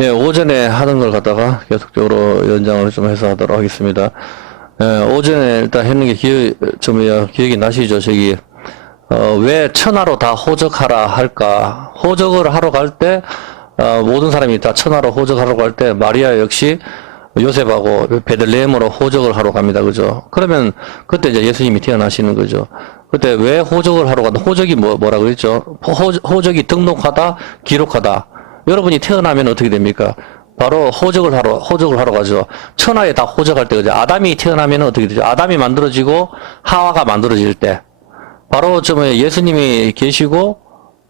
예, 오전에 하는 걸 갖다가 계속적으로 연장을 좀 해서 하도록 하겠습니다. 예, 오전에 일단 했는 게 기억이 나시죠? 왜 천하로 다 호적하라 할까? 호적을 하러 갈 때, 모든 사람이 다 천하로 호적하러 갈 때, 마리아 역시 요셉하고 베들레헴으로 호적을 하러 갑니다. 그죠? 그러면, 그때 이제 예수님이 태어나시는 거죠. 그때 왜 호적을 하러 간다? 호적이 뭐라 그랬죠? 호적이 등록하다, 기록하다. 여러분이 태어나면 어떻게 됩니까? 바로 호적을 하러 가죠. 천하에 다 호적할 때, 그죠? 아담이 태어나면 어떻게 되죠? 아담이 만들어지고, 하와가 만들어질 때. 바로 예수님이 계시고,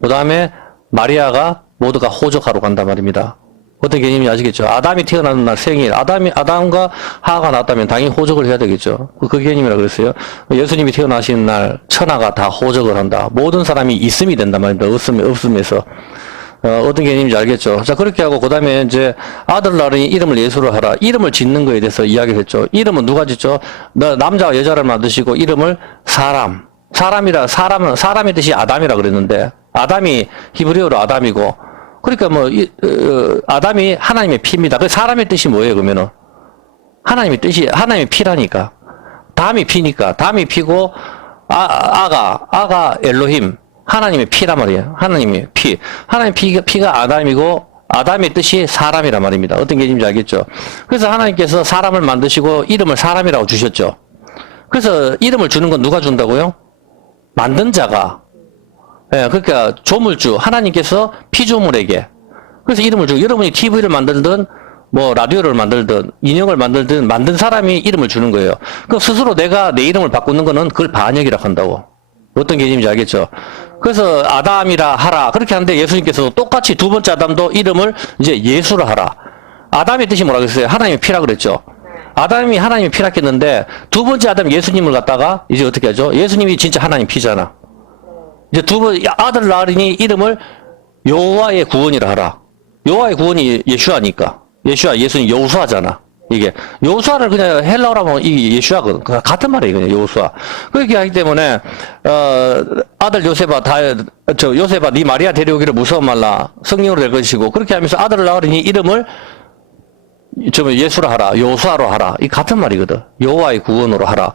그 다음에 마리아가 모두가 호적하러 간단 말입니다. 어떤 개념인지 아시겠죠? 아담이 태어나는 날 생일, 아담과 하와가 낳았다면 당연히 호적을 해야 되겠죠. 그 개념이라 그랬어요. 예수님이 태어나신 날 천하가 다 호적을 한다. 모든 사람이 있음이 된단 말입니다. 없음에서. 어떤 개념인지 알겠죠? 자, 그렇게 하고, 그 다음에 이제 아들 낳으니 이름을 예수로 하라. 이름을 짓는 거에 대해서 이야기를 했죠. 이름은 누가 짓죠? 남자와 여자를 만드시고, 이름을 사람은 사람의 뜻이 아담이라 그랬는데, 아담이 히브리어로 아담이고, 그러니까 아담이 하나님의 피입니다. 그 사람의 뜻이 뭐예요, 그러면은? 하나님의 피라니까. 담이 피니까. 담이 피고, 아가 엘로힘. 하나님의 피란 말이에요. 하나님의 피. 하나님의 피가 아담이고, 아담의 뜻이 사람이란 말입니다. 어떤 개념인지 알겠죠? 그래서 하나님께서 사람을 만드시고, 이름을 사람이라고 주셨죠. 그래서 이름을 주는 건 누가 준다고요? 만든 자가. 예, 그러니까 조물주, 하나님께서 피조물에게. 그래서 이름을 주고, 여러분이 TV를 만들든, 라디오를 만들든, 인형을 만들든, 만든 사람이 이름을 주는 거예요. 그럼 스스로 내가 내 이름을 바꾸는 거는 그걸 반역이라고 한다고. 어떤 개념인지 알겠죠? 그래서 아담이라 하라. 그렇게 하는데 예수님께서도 똑같이 두 번째 아담도 이름을 이제 예수로 하라. 아담의 뜻이 뭐라 그랬어요? 하나님의 피라 그랬죠? 아담이 하나님의 피라 했는데 두 번째 아담 예수님을 갖다가 이제 어떻게 하죠? 예수님이 진짜 하나님 피잖아. 이제 아들 낳으니 이름을 여호와의 구원이라 하라. 여호와의 구원이 예수아니까. 예수님 여호수아잖아. 이게 여호수아를 그냥 헬라어로 하면 이 예수아거든. 같은 말이에요, 그냥 여호수아. 그렇게 하기 때문에 아들 요셉아 네 마리아 데려오기를 무서워 말라. 성령으로 될 것이고 그렇게 하면서 아들을 낳으니 이름을 예수라 하라. 여호수아로 하라. 이 같은 말이거든. 여호와의 구원으로 하라.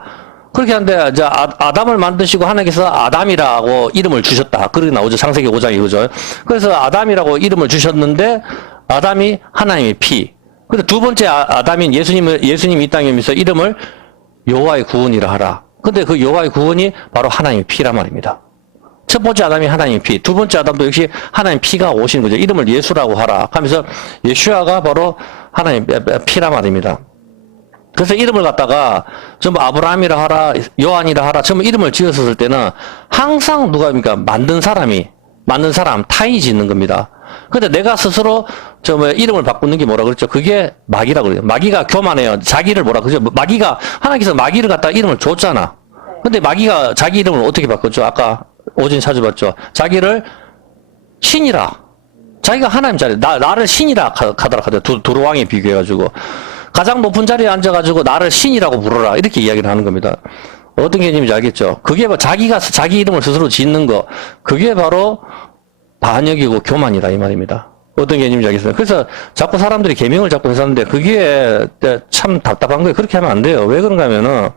그렇게 하는데 이제 아담을 만드시고 하나님께서 아담이라고 이름을 주셨다. 그렇게 나오죠. 창세기 5장에 그죠. 그래서 아담이라고 이름을 주셨는데 아담이 하나님의 피. 그래서 두 번째 아담인 예수님이 이 땅에 오면서 이름을 여호와의 구원이라 하라. 근데 그 여호와의 구원이 바로 하나님의 피란 말입니다. 첫 번째 아담이 하나님의 피, 두 번째 아담도 역시 하나님의 피가 오신 거죠. 이름을 예수라고 하라 하면서 예수아가 바로 하나님의 피란 말입니다. 그래서 이름을 갖다가 전부 아브라함이라 하라, 요한이라 하라, 전부 이름을 지었을 때는 항상 누가입니까? 만든 사람, 타인이 짓는 겁니다. 근데 내가 스스로 이름을 바꾸는 게 뭐라 그랬죠? 그게 마귀라 그래요. 마귀가 교만해요. 자기를 뭐라 그러죠? 하나님께서 마귀를 갖다가 이름을 줬잖아. 근데 마귀가 자기 이름을 어떻게 바꿨죠? 아까 오전에 찾아봤죠? 자기를 신이라. 자기가 하나님 자리, 나를 신이라 하더라 하죠. 두루왕에 비교해가지고. 가장 높은 자리에 앉아가지고 나를 신이라고 부르라. 이렇게 이야기를 하는 겁니다. 어떤 개념인지 알겠죠? 그게 자기가 자기 이름을 스스로 짓는 거. 그게 바로 반역이고 교만이다 이 말입니다. 어떤 개념인지 알겠어요? 그래서 자꾸 사람들이 계명을 자꾸 했었는데 그게 참 답답한 거예요. 그렇게 하면 안 돼요. 왜 그런가 하면은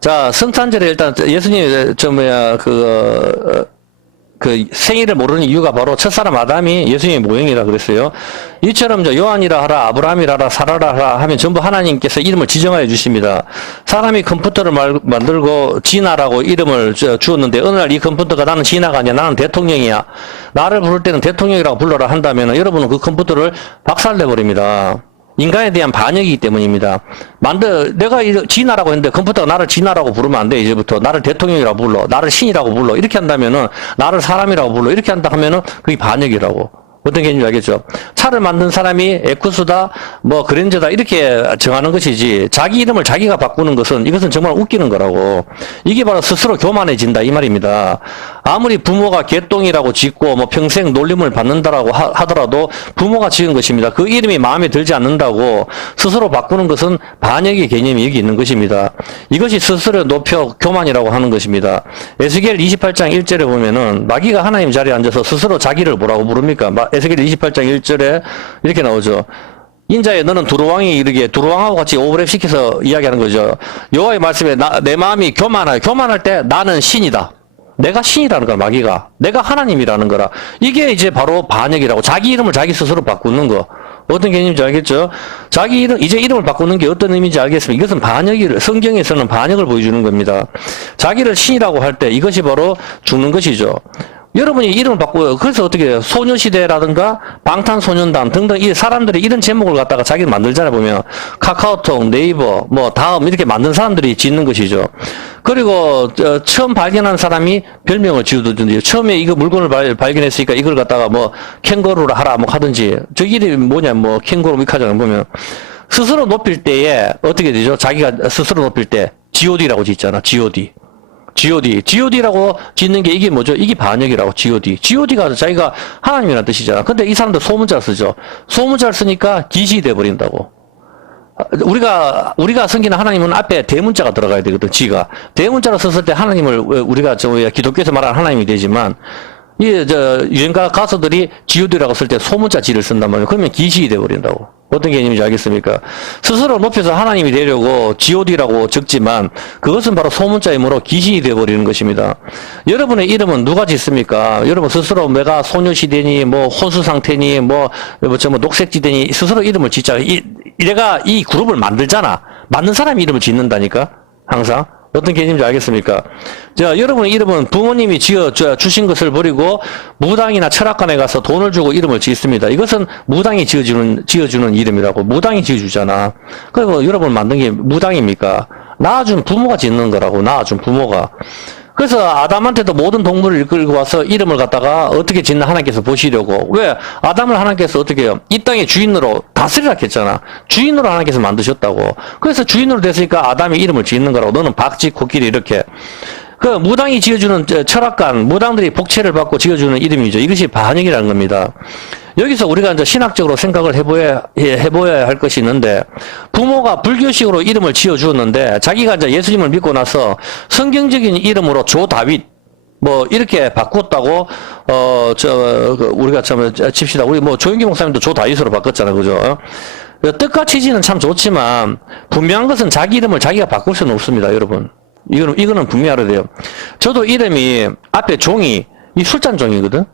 자 성탄절에 일단 예수님이 그 생일을 모르는 이유가 바로 첫사람 아담이 예수님의 모형이라 그랬어요. 이처럼 요한이라 하라, 아브라함이라 하라, 사라라 하라 하면 전부 하나님께서 이름을 지정하여 주십니다. 사람이 컴퓨터를 만들고 진아라고 이름을 주었는데 어느 날 이 컴퓨터가 나는 진아가 아니야, 나는 대통령이야. 나를 부를 때는 대통령이라고 불러라 한다면 여러분은 그 컴퓨터를 박살내버립니다. 인간에 대한 반역이기 때문입니다. 내가 진아라고 했는데 컴퓨터가 나를 진아라고 부르면 안 돼, 이제부터. 나를 대통령이라고 불러. 나를 신이라고 불러. 이렇게 한다면은, 나를 사람이라고 불러. 이렇게 한다 하면은, 그게 반역이라고. 어떤 개념인지 알겠죠? 차를 만든 사람이 에쿠스다, 그랜저다, 이렇게 정하는 것이지, 자기 이름을 자기가 바꾸는 것은, 이것은 정말 웃기는 거라고. 이게 바로 스스로 교만해진다, 이 말입니다. 아무리 부모가 개똥이라고 짓고 뭐 평생 놀림을 받는다라고 하더라도 부모가 지은 것입니다. 그 이름이 마음에 들지 않는다고 스스로 바꾸는 것은 반역의 개념이 여기 있는 것입니다. 이것이 스스로 높여 교만이라고 하는 것입니다. 에스겔 28장 1절에 보면은 마귀가 하나님 자리에 앉아서 스스로 자기를 뭐라고 부릅니까? 에스겔 28장 1절에 이렇게 나오죠. 인자에 너는 두루왕이 이르기에, 두루왕하고 같이 오버랩 시켜서 이야기하는 거죠. 여호와의 말씀에 내 마음이 교만하여, 교만할 때 나는 신이다. 내가 신이라는 거야, 마귀가. 내가 하나님이라는 거라. 이게 이제 바로 반역이라고. 자기 이름을 자기 스스로 바꾸는 거. 어떤 개념인지 알겠죠? 자기 이름, 이제 이름을 바꾸는 게 어떤 의미인지 알겠습니다. 이것은 반역이, 성경에서는 반역을 보여주는 겁니다. 자기를 신이라고 할 때 이것이 바로 죽는 것이죠. 여러분이 이름을 바꾸어요. 그래서 어떻게 해요? 소녀시대라든가 방탄소년단 등등 이 사람들이 이런 제목을 갖다가 자기를 만들잖아요. 보면 카카오톡, 네이버, 뭐 다음 이렇게 만든 사람들이 짓는 것이죠. 그리고 처음 발견한 사람이 별명을 지어두든지, 처음에 이거 물건을 발견했으니까 이걸 갖다가 뭐 캥거루를 하라 뭐 하든지, 저 이름이 뭐냐 뭐 캥거루 이렇게 하잖아요. 보면 스스로 높일 때에 어떻게 되죠? 자기가 스스로 높일 때 god라고 짓잖아. god라고 짓는 게 이게 뭐죠? 이게 반역이라고, god가 자기가 하나님이라는 뜻이잖아. 근데 이 사람들 소문자를 쓰죠. 소문자를 쓰니까 기시 돼버린다고. 우리가 섬기는 하나님은 앞에 대문자가 들어가야 되거든, 지가. 대문자로 썼을 때 하나님을, 우리가 기독교에서 말하는 하나님이 되지만, 유행가 가수들이 god라고 쓸 때 소문자 지를 쓴단 말이에요. 그러면 기시 돼버린다고. 어떤 개념인지 알겠습니까? 스스로 높여서 하나님이 되려고 god라고 적지만 그것은 바로 소문자이므로 기신이 되어버리는 것입니다. 여러분의 이름은 누가 짓습니까? 여러분 스스로 내가 소녀시대니 뭐 혼수상태니 뭐 녹색지대니 스스로 이름을 짓잖아. 내가 이 그룹을 만들잖아. 만든 사람이 이름을 짓는다니까 항상. 어떤 개념인지 알겠습니까? 자, 여러분의 이름은 부모님이 주신 것을 버리고 무당이나 철학관에 가서 돈을 주고 이름을 짓습니다. 이것은 무당이 지어주는 이름이라고. 무당이 지어주잖아. 그리고 여러분 만든 게 무당입니까? 낳아준 부모가 짓는 거라고. 낳아준 부모가. 그래서 아담한테도 모든 동물을 이끌고 와서 이름을 갖다가 어떻게 짓나 하나님께서 보시려고. 왜? 아담을 하나님께서 어떻게 해요? 이 땅의 주인으로 다스리라 했잖아. 주인으로 하나님께서 만드셨다고. 그래서 주인으로 됐으니까 아담이 이름을 짓는 거라고. 너는 박쥐, 코끼리 이렇게. 그 무당이 지어주는 철학관, 무당들이 복채를 받고 지어주는 이름이죠. 이것이 반역이라는 겁니다. 여기서 우리가 이제 신학적으로 생각을 해보아야 할 것이 있는데, 부모가 불교식으로 이름을 지어주었는데, 자기가 이제 예수님을 믿고 나서 성경적인 이름으로 조다윗, 뭐, 이렇게 바꿨다고, 우리가 칩시다. 우리 뭐, 조영기 목사님도 조다윗으로 바꿨잖아요. 그죠? 뜻같이지는 참 좋지만, 분명한 것은 자기 이름을 자기가 바꿀 수는 없습니다, 여러분. 이거는 분명히 알아야 돼요. 저도 이름이, 앞에 종이, 이 술잔종이거든?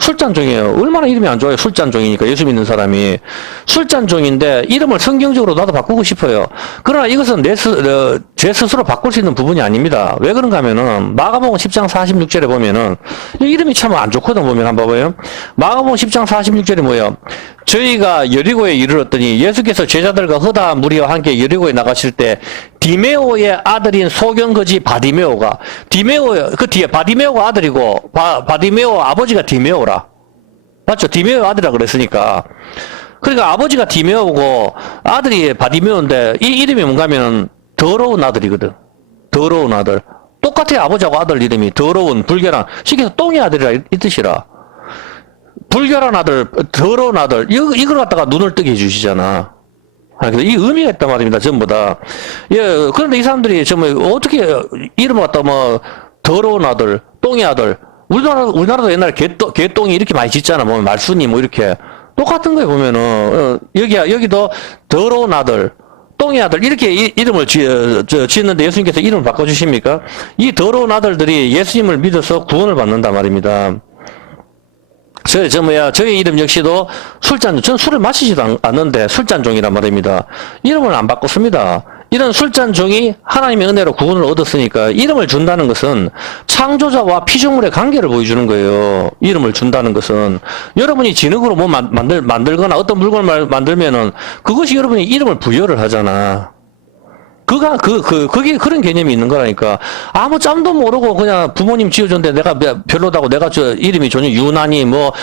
술잔종이에요. 얼마나 이름이 안 좋아요. 술잔종이니까. 예수 믿는 사람이. 술잔종인데 이름을 성경적으로 나도 바꾸고 싶어요. 그러나 이것은 제 스스로 바꿀 수 있는 부분이 아닙니다. 왜 그런가 하면은 마가복음 10장 46절에 보면은 이 이름이 참 안 좋거든. 보면 한번 봐봐요. 마가복음 10장 46절에 뭐예요? 저희가 여리고에 이르렀더니 예수께서 제자들과 허다 무리와 함께 여리고에 나가실 때 디메오의 아들인 소경거지 바디메오가, 그 뒤에 바디메오가 아들이고 바디메오 아버지가 디메오라. 맞죠? 디메오 아들이라 그랬으니까. 그러니까 아버지가 디메오고 아들이 바디메오인데 이 이름이 뭔가 하면 더러운 아들이거든. 더러운 아들. 똑같아요. 아버지하고 아들 이름이. 더러운, 불결한. 쉽게 해서 똥의 아들이라 이 뜻이라. 불결한 아들, 더러운 아들, 이걸 갖다가 눈을 뜨게 해주시잖아. 이 의미가 있단 말입니다, 전부 다. 예, 그런데 이 사람들이 정말 어떻게 이름을 갖다 뭐, 더러운 아들, 똥의 아들, 우리나라도 옛날에 개똥이 이렇게 많이 짓잖아. 뭐, 말순이 뭐, 이렇게. 똑같은 거에 보면은, 여기도 더러운 아들, 똥의 아들, 이렇게 이름을 지었는데 예수님께서 이름을 바꿔주십니까? 이 더러운 아들들이 예수님을 믿어서 구원을 받는단 말입니다. 저희 이름 역시도 술잔, 저는 술을 마시지도 않는데 술잔종이란 말입니다. 이름을 안 바꿨습니다. 이런 술잔종이 하나님의 은혜로 구원을 얻었으니까 이름을 준다는 것은 창조자와 피조물의 관계를 보여주는 거예요. 이름을 준다는 것은. 여러분이 진흙으로 뭐 만들거나 어떤 물건을 만들면은 그것이 여러분이 이름을 부여를 하잖아. 그게 그런 개념이 있는 거라니까. 아무 짬도 모르고 그냥 부모님 지어줬는데 내가 별로다고 내가 이름이 전혀 유난히 뭐,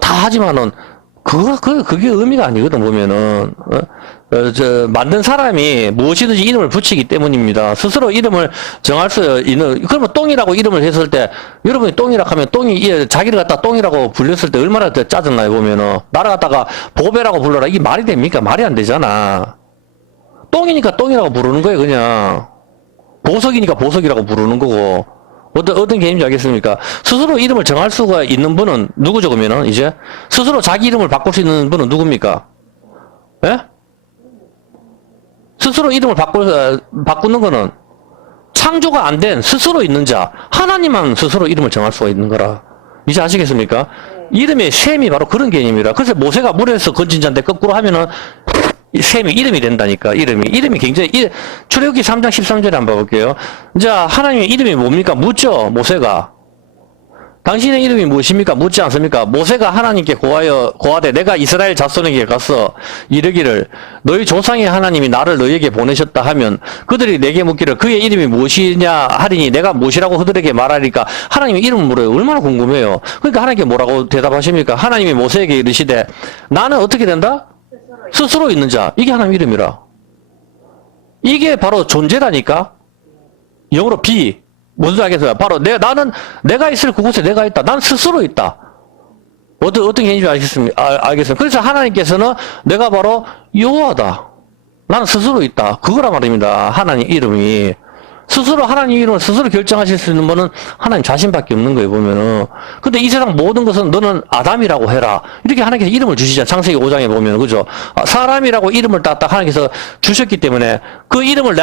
다 하지만은, 그게 의미가 아니거든, 보면은. 만든 사람이 무엇이든지 이름을 붙이기 때문입니다. 스스로 이름을 정할 수 있는, 그러면 똥이라고 이름을 했을 때, 여러분이 똥이라고 하면 자기를 갖다 똥이라고 불렸을 때 얼마나 더 짜증나요, 보면은. 나를 갖다가 보배라고 불러라. 이게 말이 됩니까? 말이 안 되잖아. 똥이니까 똥이라고 부르는 거예요, 그냥. 보석이니까 보석이라고 부르는 거고. 어떤 개념인지 알겠습니까? 스스로 이름을 정할 수가 있는 분은 누구죠, 그러면은, 이제? 스스로 자기 이름을 바꿀 수 있는 분은 누굽니까? 예? 스스로 이름을 바꾸는 거는 창조가 안 된 스스로 있는 자, 하나님만 스스로 이름을 정할 수가 있는 거라. 이제 아시겠습니까? 이름의 셈이 바로 그런 개념이라. 그래서 모세가 물에서 건진 자인데 거꾸로 하면은 셈이 이름이 된다니까, 이름이 굉장히, 출애굽기 3장 13절에 한번 볼게요. 자, 하나님의 이름이 뭡니까? 묻죠, 모세가. 당신의 이름이 무엇입니까? 묻지 않습니까? 모세가 하나님께 고하되 내가 이스라엘 자손에게 가서 이르기를 너희 조상의 하나님이 나를 너희에게 보내셨다 하면 그들이 내게 묻기를 그의 이름이 무엇이냐 하리니 내가 무엇이라고 그들에게 말하리까 하나님의 이름을 물어요. 얼마나 궁금해요. 그러니까 하나님께 뭐라고 대답하십니까? 하나님이 모세에게 이르시되 나는 어떻게 된다? 스스로 있는 자. 이게 하나님 이름이라. 이게 바로 존재라니까. 영어로 be. 무슨 알겠어요? 바로 나는 내가 있을 그곳에 내가 있다. 난 스스로 있다. 어떤 개념인지 알겠습니다. 알겠습니다. 그래서 하나님께서는 내가 바로 여호와다. 나는 스스로 있다. 그거란 말입니다. 하나님 이름이. 스스로 하나님 이름을 스스로 결정하실 수 있는 분은 하나님 자신밖에 없는 거예요, 보면은. 근데 이 세상 모든 것은 너는 아담이라고 해라. 이렇게 하나님께서 이름을 주시잖아요. 창세기 5장에 보면, 그죠? 사람이라고 이름을 딱 하나님께서 주셨기 때문에 그 이름을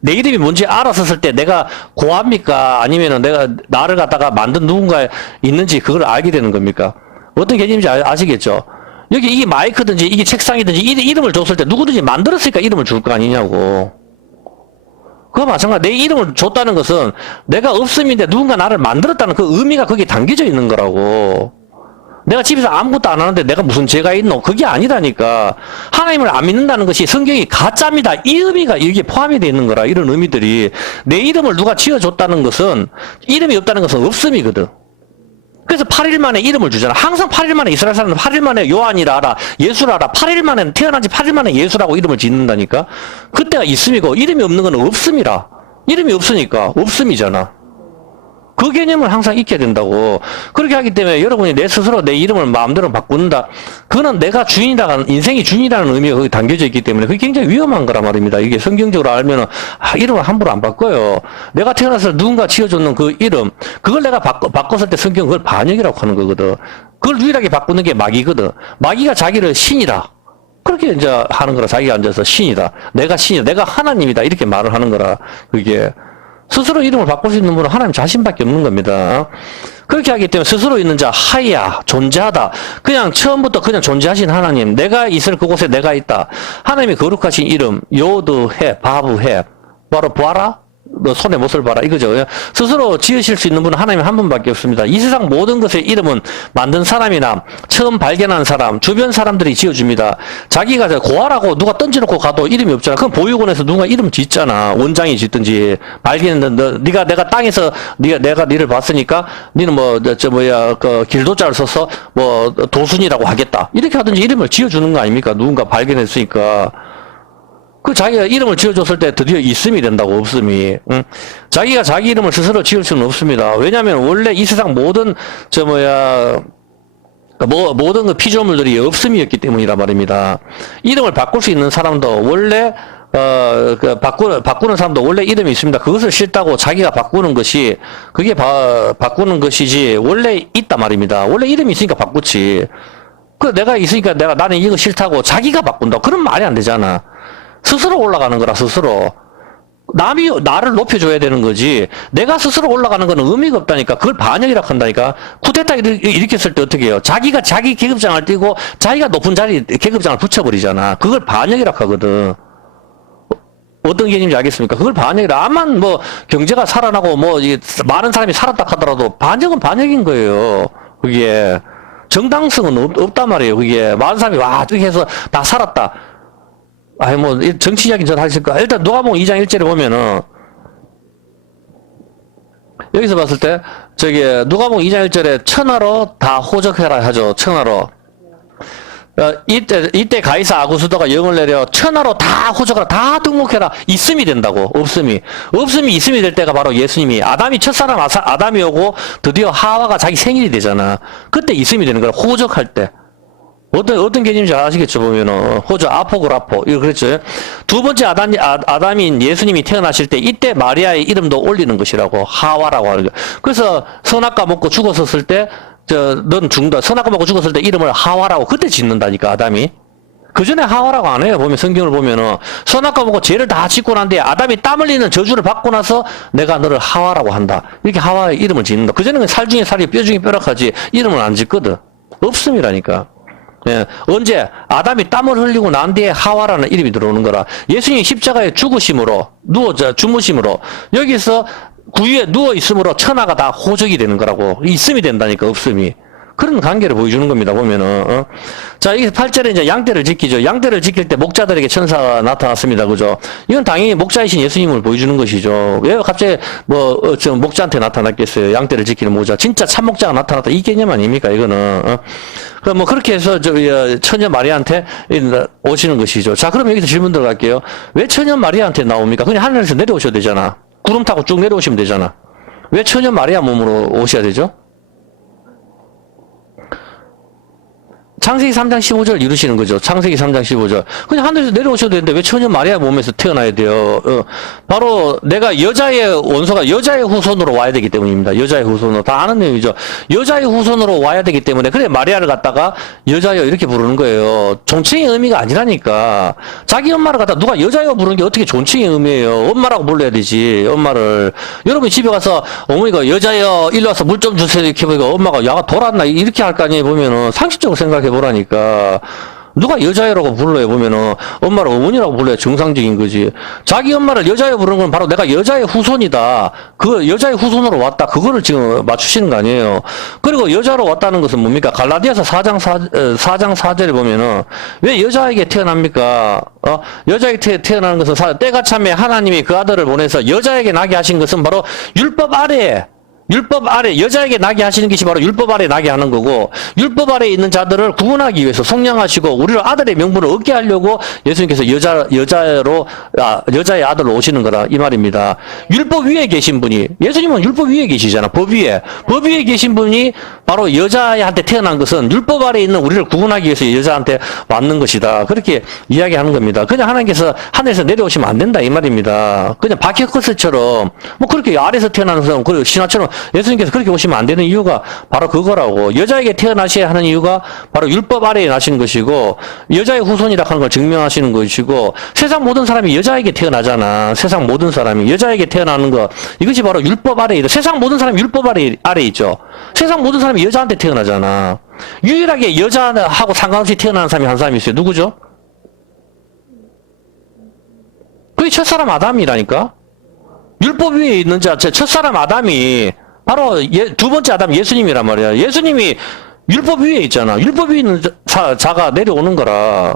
내 이름이 뭔지 알았었을 때 내가 고합니까? 아니면은 나를 갖다가 만든 누군가 있는지 그걸 알게 되는 겁니까? 어떤 개념인지 아시겠죠? 여기 이게 마이크든지 이게 책상이든지 이름을 줬을 때 누구든지 만들었으니까 이름을 줄 거 아니냐고. 그거 마찬가지. 내 이름을 줬다는 것은 내가 없음인데 누군가 나를 만들었다는 그 의미가 거기에 담겨져 있는 거라고. 내가 집에서 아무것도 안 하는데 내가 무슨 죄가 있노? 그게 아니라니까. 하나님을 안 믿는다는 것이 성경이 가짜입니다. 이 의미가 여기에 포함이 되어 있는 거라. 이런 의미들이. 내 이름을 누가 지어줬다는 것은 이름이 없다는 것은 없음이거든. 그래서 8일 만에 이름을 주잖아. 항상 8일 만에 이스라엘 사람은 8일 만에 요한이라 하라, 예수라 하라. 8일 만에 태어난 지 8일 만에 예수라고 이름을 짓는다니까. 그때가 있음이고 이름이 없는 건 없음이라. 이름이 없으니까 없음이잖아. 그 개념을 항상 익혀야 된다고. 그렇게 하기 때문에 여러분이 내 스스로 내 이름을 마음대로 바꾼다. 그거는 내가 주인이라는, 인생이 주인이라는 의미가 거기 담겨져 있기 때문에 그게 굉장히 위험한 거란 말입니다. 이게 성경적으로 알면은, 이름을 함부로 안 바꿔요. 내가 태어나서 누군가 지어줬는 그 이름, 그걸 내가 바꿨을 때 성경 그걸 반역이라고 하는 거거든. 그걸 유일하게 바꾸는 게 마귀거든. 마귀가 자기를 신이라. 그렇게 이제 하는 거라. 자기가 앉아서 신이다. 내가 신이다. 내가 하나님이다. 이렇게 말을 하는 거라. 그게. 스스로 이름을 바꿀 수 있는 분은 하나님 자신밖에 없는 겁니다. 그렇게 하기 때문에 스스로 있는 자, 하야, 존재하다. 그냥 처음부터 그냥 존재하신 하나님, 내가 있을 그곳에 내가 있다. 하나님의 거룩하신 이름, 요드해, 바브해. 바로 보아라? 너 손에 못을 봐라. 이거죠. 스스로 지으실 수 있는 분은 하나님 한 분밖에 없습니다. 이 세상 모든 것의 이름은 만든 사람이나 처음 발견한 사람, 주변 사람들이 지어줍니다. 자기가 고아라고 누가 던져놓고 가도 이름이 없잖아. 그럼 보육원에서 누가 이름 짓잖아. 원장이 짓든지. 내가 땅에서 내가 니를 봤으니까 니는 길도자를 써서 도순이라고 하겠다. 이렇게 하든지 이름을 지어주는 거 아닙니까? 누군가 발견했으니까. 그 자기가 이름을 지어줬을 때 드디어 있음이 된다고, 없음이. 응? 자기가 자기 이름을 스스로 지을 수는 없습니다. 왜냐면 원래 이 세상 모든 모든 그 피조물들이 없음이었기 때문이라 말입니다. 이름을 바꿀 수 있는 사람도 원래 바꾸는 사람도 원래 이름이 있습니다. 그것을 싫다고 자기가 바꾸는 것이 그게 바꾸는 것이지 원래 있단 말입니다. 원래 이름이 있으니까 바꾸지. 내가 있으니까 나는 이거 싫다고 자기가 바꾼다. 그런 말이 안 되잖아. 스스로 올라가는 거라, 스스로. 남이 나를 높여줘야 되는 거지. 내가 스스로 올라가는 건 의미가 없다니까. 그걸 반역이라고 한다니까. 쿠데타 일으켰을 때 어떻게 해요? 자기가 자기 계급장을 띄고 자기가 높은 자리 계급장을 붙여버리잖아. 그걸 반역이라고 하거든. 어떤 개념인지 알겠습니까? 그걸 반역이라. 아만 경제가 살아나고 많은 사람이 살았다 하더라도 반역은 반역인 거예요. 그게. 정당성은 없단 말이에요. 그게. 많은 사람이 이렇게 해서 다 살았다. 정치 이야기는 전 하실 거야. 일단, 누가복음 2장 1절에 보면은, 여기서 봤을 때, 누가복음 2장 1절에 천하로 다 호적해라 하죠. 천하로. 이때 가이사 아구수도가 영을 내려 천하로 다 호적하라, 다 등록해라. 있음이 된다고. 없음이 있음이 될 때가 바로 예수님이 아담이 첫사람 아담이 오고 드디어 하와가 자기 생일이 되잖아. 그때 있음이 되는 거야. 호적할 때. 어떤 개념인지 아시겠죠? 보면은 호적 아포그라포 이거 그랬죠. 두 번째 아담인 예수님이 태어나실 때 이때 마리아의 이름도 올리는 것이라고 하와라고 하는 거예요. 그래서 선악과 먹고 죽었었을 때 넌 죽는다. 선악과 먹고 죽었을 때 이름을 하와라고 그때 짓는다니까 아담이. 그 전에 하와라고 안 해요. 보면 성경을 보면은 선악과 먹고 죄를 다 짓고 난 뒤에 아담이 땀 흘리는 저주를 받고 나서 내가 너를 하와라고 한다. 이렇게 하와의 이름을 짓는다. 그 전에는 살 중에 살이 뼈 중에 뼈락하지 이름을 안 짓거든. 없음이라니까. 예, 언제 아담이 땀을 흘리고 난 뒤에 하와라는 이름이 들어오는 거라. 예수님이 십자가에 죽으심으로 주무심으로 여기서 구유에 누워 있음으로 천하가 다 호적이 되는 거라고. 있음이 된다니까 없음이. 그런 관계를 보여주는 겁니다. 보면은 자, 이 8절에 이제 양떼를 지키죠. 양떼를 지킬 때 목자들에게 천사가 나타났습니다. 그죠? 이건 당연히 목자이신 예수님을 보여주는 것이죠. 왜 갑자기 목자한테 나타났겠어요? 양떼를 지키는 목자. 진짜 참 목자가 나타났다. 이 개념 아닙니까? 이거는. 뭐 그렇게 해서 처녀 마리아한테 오시는 것이죠. 자, 그럼 여기서 질문 들어갈게요. 왜 처녀 마리아한테 나옵니까? 그냥 하늘에서 내려오셔도 되잖아. 구름 타고 쭉 내려오시면 되잖아. 왜 처녀 마리아 몸으로 오셔야 되죠? 창세기 3장 15절 이루시는 거죠. 창세기 3장 15절. 그냥 하늘에서 내려오셔도 되는데 왜 처녀 마리아 몸에서 태어나야 돼요? 바로 내가 여자의 원소가 여자의 후손으로 와야 되기 때문입니다. 여자의 후손으로. 다 아는 내용이죠. 여자의 후손으로 와야 되기 때문에 그래 마리아를 갖다가 여자여 이렇게 부르는 거예요. 존칭의 의미가 아니라니까. 자기 엄마를 갖다 누가 여자여 부르는 게 어떻게 존칭의 의미예요. 엄마라고 불러야 되지. 엄마를. 여러분 집에 가서 어머니가 여자여 일로 와서 물 좀 주세요 이렇게 보니까 엄마가 야가 돌았나 이렇게 할 거 아니에요. 보면은 상식적으로 생각해 보라니까. 누가 여자애라고 불러요. 보면은 엄마를 어머니라고 불러야 정상적인 거지. 자기 엄마를 여자애 부르는 건 바로 내가 여자의 후손이다. 그 여자의 후손으로 왔다. 그거를 지금 맞추시는 거 아니에요. 그리고 여자로 왔다는 것은 뭡니까? 갈라디아서 4장 4절에 보면은 왜 여자에게 태어납니까? 여자에게 태어나는 것은 때가 참에 하나님이 그 아들을 보내서 여자에게 나게 하신 것은 바로 율법 아래 여자에게 나게 하시는 것이 바로 율법 아래 나게 하는 거고, 율법 아래 있는 자들을 구원하기 위해서 속량하시고 우리를 아들의 명분을 얻게 하려고 예수님께서 여자의 아들로 오시는 거다 이 말입니다. 율법 위에 계신 분이, 예수님은 율법 위에 계시잖아. 법 위에 계신 분이 바로 여자한테 태어난 것은 율법 아래 있는 우리를 구원하기 위해서 여자한테 왔는 것이다. 그렇게 이야기하는 겁니다. 그냥 하나님께서 하늘에서 내려오시면 안 된다 이 말입니다. 그냥 바퀴커스처럼 뭐 그렇게 아래에서 태어나는 사람, 그리고 신화처럼 예수님께서 그렇게 오시면 안 되는 이유가 바로 그거라고. 여자에게 태어나셔야 하는 이유가 바로 율법 아래에 나신 것이고, 여자의 후손이라 하는 걸 증명하시는 것이고, 세상 모든 사람이 여자에게 태어나잖아. 세상 모든 사람이 여자에게 태어나는 거, 이것이 바로 율법 아래에 있다. 세상 모든 사람이 율법 아래에 있죠. 세상 모든 사람이 여자한테 태어나잖아. 유일하게 여자하고 상관없이 태어나는 사람이 한 사람이 있어요. 누구죠? 그게 첫사람 아담이라니까. 율법 위에 있는 자, 첫사람 아담이 바로 두 번째 아담 예수님이란 말이야. 예수님이 율법 위에 있잖아. 율법 위에 있는 자가 내려오는 거라.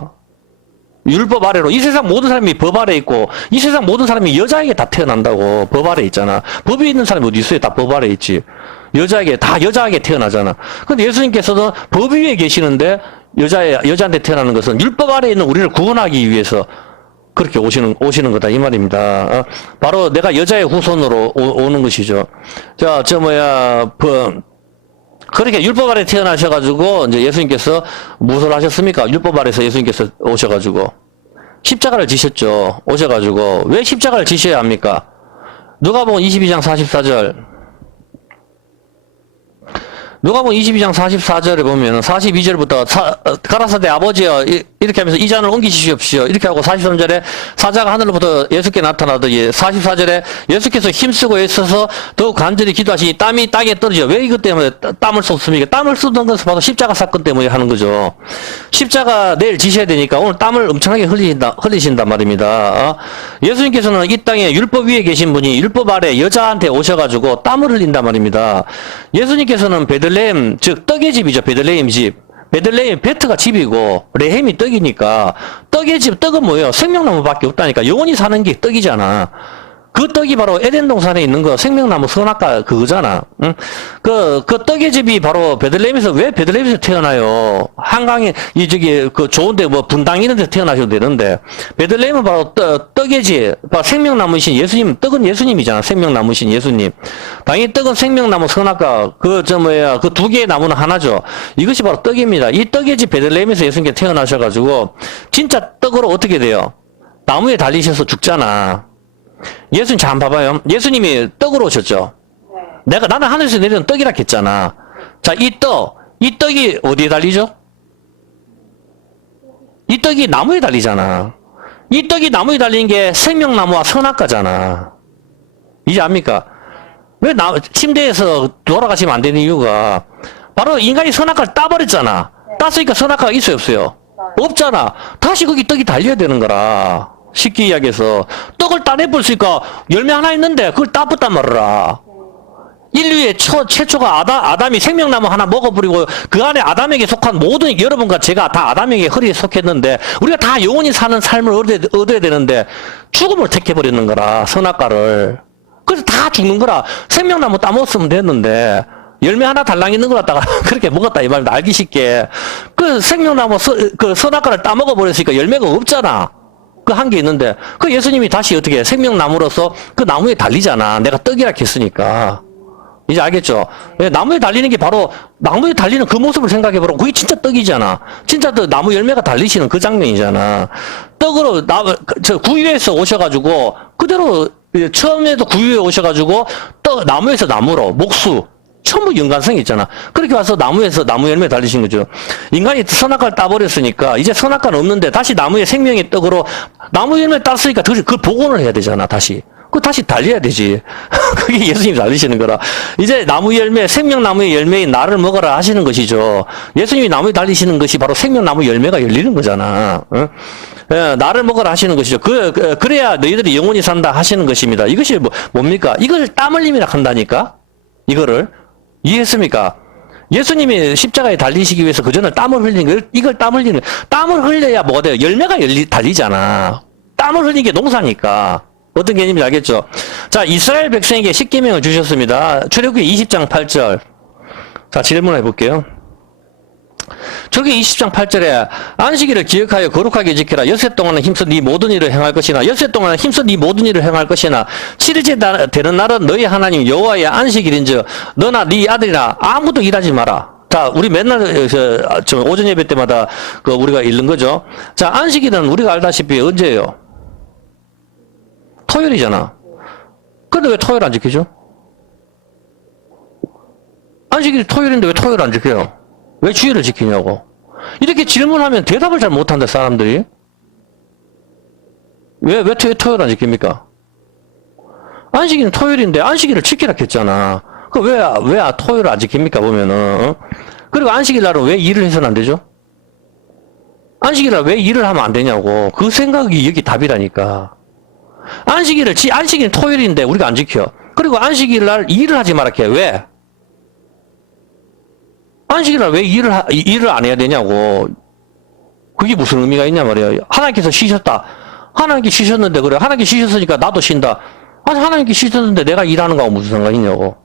율법 아래로. 이 세상 모든 사람이 법 아래 있고, 이 세상 모든 사람이 여자에게 다 태어난다고. 법 아래 있잖아. 법 위에 있는 사람이 어디 있어요? 다 법 아래 있지. 다 여자에게 태어나잖아. 근데 예수님께서는 법 위에 계시는데 여자한테 태어나는 것은 율법 아래 있는 우리를 구원하기 위해서 그렇게 오시는 거다 이 말입니다. 바로 내가 여자의 후손으로 오는 것이죠. 자, 그렇게 율법 아래 태어나셔가지고 이제 예수님께서 무엇을 하셨습니까? 율법 아래서 예수님께서 오셔가지고 십자가를 지셨죠. 오셔가지고 왜 십자가를 지셔야 합니까? 누가복음 22장 44절. 누가복음 22장 44절에 보면 42절부터 가라사대 아버지여 이렇게 하면서 이 잔을 옮기시옵시오 이렇게 하고 43절에 사자가 하늘로부터 예수께 나타나더니 44절에 예수께서 힘쓰고 애써서 더욱 간절히 기도하시니 땀이 땅에 떨어져. 왜 이것 때문에 땀을 쏟습니까? 땀을 쏟는 것은 바로 십자가 사건 때문에 하는 거죠. 십자가 내일 지셔야 되니까 오늘 땀을 엄청나게 흘리신단 말입니다. 예수님께서는 이 땅에 율법 위에 계신 분이 율법 아래 여자한테 오셔가지고 땀을 흘린단 말입니다. 예수님께서는 베들레헴, 즉 떡의 집이죠. 베들레헴 집. 베들레헴 베트가 집이고 레헴이 떡이니까 떡의 집, 떡은 뭐예요? 생명나무밖에 없다니까. 영원히 사는 게 떡이잖아. 그 떡이 바로 에덴 동산에 있는 거 생명나무 선악과 그거잖아. 응? 그 떡의 집이 바로 베들레헴에서 왜 베들레헴에서 태어나요? 한강에 그 좋은데 뭐 분당 이런 데서 태어나셔도 되는데 베들레헴은 바로 떡의 집, 바로 생명나무이신 예수님, 떡은 예수님이잖아. 생명나무이신 예수님. 당연히 떡은 생명나무 선악과 그 두 개의 나무는 하나죠. 이것이 바로 떡입니다. 이 떡의 집 베들레헴에서 예수님께 태어나셔가지고 진짜 떡으로 어떻게 돼요? 나무에 달리셔서 죽잖아. 예수님 잘 봐봐요. 예수님이 떡으로 오셨죠. 나는 하늘에서 내리는 떡이라 했잖아. 자, 이 떡이 어디에 달리죠? 이 떡이 나무에 달리잖아. 이 떡이 나무에 달린 게 생명나무와 선악과잖아. 이제 압니까? 왜 침대에서 돌아가시면 안 되는 이유가 바로 인간이 선악과를 따버렸잖아. 땄으니까 선악과가 있어요, 없어요? 없잖아. 다시 거기 떡이 달려야 되는 거라. 쉽게 이야기해서 떡을 따내버렸으니까 열매 하나 있는데 그걸 따붙단 말이라. 인류의 최초가 아담이 생명나무 하나 먹어버리고 그 안에 아담에게 속한 모든 여러분과 제가 다 아담에게 허리에 속했는데 우리가 다 영원히 사는 삶을 얻어야 되는데 죽음을 택해버리는 거라. 선악과를. 그래서 다 죽는 거라. 생명나무 따먹었으면 됐는데 열매 하나 달랑 있는 걸 갖다가 그렇게 먹었다 이 말입니다. 알기 쉽게. 그 생명나무 그 선악과를 따먹어버렸으니까 열매가 없잖아. 그 한 게 있는데 그 예수님이 다시 어떻게 생명나무로서 그 나무에 달리잖아. 내가 떡이라 했으니까. 이제 알겠죠? 나무에 달리는 게 바로 나무에 달리는 그 모습을 생각해보라. 그게 진짜 떡이잖아. 진짜 나무 열매가 달리시는 그 장면이잖아. 떡으로 구유에서 오셔가지고 그대로 처음에도 구유에 오셔가지고 나무에서 나무로 목수 전부 연관성이 있잖아. 그렇게 와서 나무에서 나무 열매 달리신 거죠. 인간이 선악과를 따버렸으니까 이제 선악과는 없는데 다시 나무의 생명의 떡으로 나무 열매 땄으니까 그걸 복원을 해야 되잖아. 다시 달려야 되지. 그게 예수님이 달리시는 거라. 이제 나무 열매, 생명나무의 열매인 나를 먹어라 하시는 것이죠. 예수님이 나무에 달리시는 것이 바로 생명나무 열매가 열리는 거잖아. 어? 예, 나를 먹어라 하시는 것이죠. 그래야 너희들이 영원히 산다 하시는 것입니다. 이것이 뭡니까? 이걸 땀 흘림이라 한다니까? 이거를. 이해했습니까? 예수님이 십자가에 달리시기 위해서 그전에 땀을 흘리는 거, 이걸 땀을 흘려야 뭐가 돼요? 열매가 달리잖아. 땀을 흘리는 게 농사니까. 어떤 개념인지 알겠죠? 자, 이스라엘 백성에게 십계명을 주셨습니다. 출애굽기 20장 8절. 자, 질문해 볼게요. 출애굽기 20장 8절에 안식일을 기억하여 거룩하게 지키라. 엿새 동안은 힘써 네 모든 일을 행할 것이나 엿새 동안은 힘써 네 모든 일을 행할 것이나 7일째 되는 날은 너희 하나님 여호와의 안식일인즉 너나 네 아들이나 아무도 일하지 마라. 자, 우리 맨날 오전 예배 때마다 우리가 읽는 거죠. 자, 안식일은 우리가 알다시피 언제예요? 토요일이잖아. 근데 왜 토요일 안 지키죠? 안식일이 토요일인데 왜 토요일 안 지켜요? 왜 주일을 지키냐고. 이렇게 질문하면 대답을 잘 못한다, 사람들이. 왜 토요일 안 지킵니까? 안식일은 토요일인데 안식일을 지키라 했잖아. 왜 토요일을 안 지킵니까, 보면은. 그리고 안식일 날은 왜 일을 해서는 안 되죠? 안식일 날 왜 일을 하면 안 되냐고. 그 생각이 여기 답이라니까. 안식일은 토요일인데 우리가 안 지켜. 그리고 안식일 날 일을 하지 말라 해. 왜? 안식일 날 왜 일을 안 해야 되냐고. 그게 무슨 의미가 있냐 말이야. 하나님께서 쉬셨다. 하나님께 쉬셨는데 그래. 하나님께 쉬셨으니까 나도 쉰다. 아니, 하나님께 쉬셨는데 내가 일하는 거하고 무슨 상관이냐고.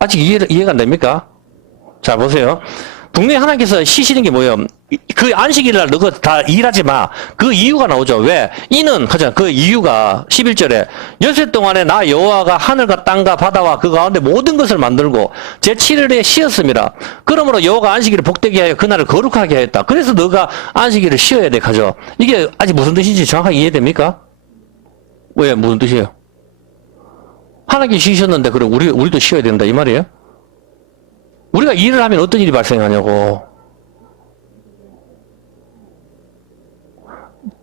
아직 이해가 안 됩니까? 자, 보세요. 분명히 하나님께서 쉬시는 게 뭐예요? 그 안식일 날 너가 다 일하지 마. 그 이유가 나오죠. 왜? 이는, 그 이유가 11절에 엿새 동안에 나 여호와가 하늘과 땅과 바다와 그 가운데 모든 것을 만들고 제7일에 쉬었습니다. 그러므로 여호와가 안식일을 복되게 하여 그날을 거룩하게 하였다. 그래서 너가 안식일을 쉬어야 돼. 가죠. 이게 아직 무슨 뜻인지 정확하게 이해됩니까? 왜? 무슨 뜻이에요? 하나님께 쉬셨는데 그럼 우리도 쉬어야 된다 이 말이에요? 우리가 일을 하면 어떤 일이 발생하냐고.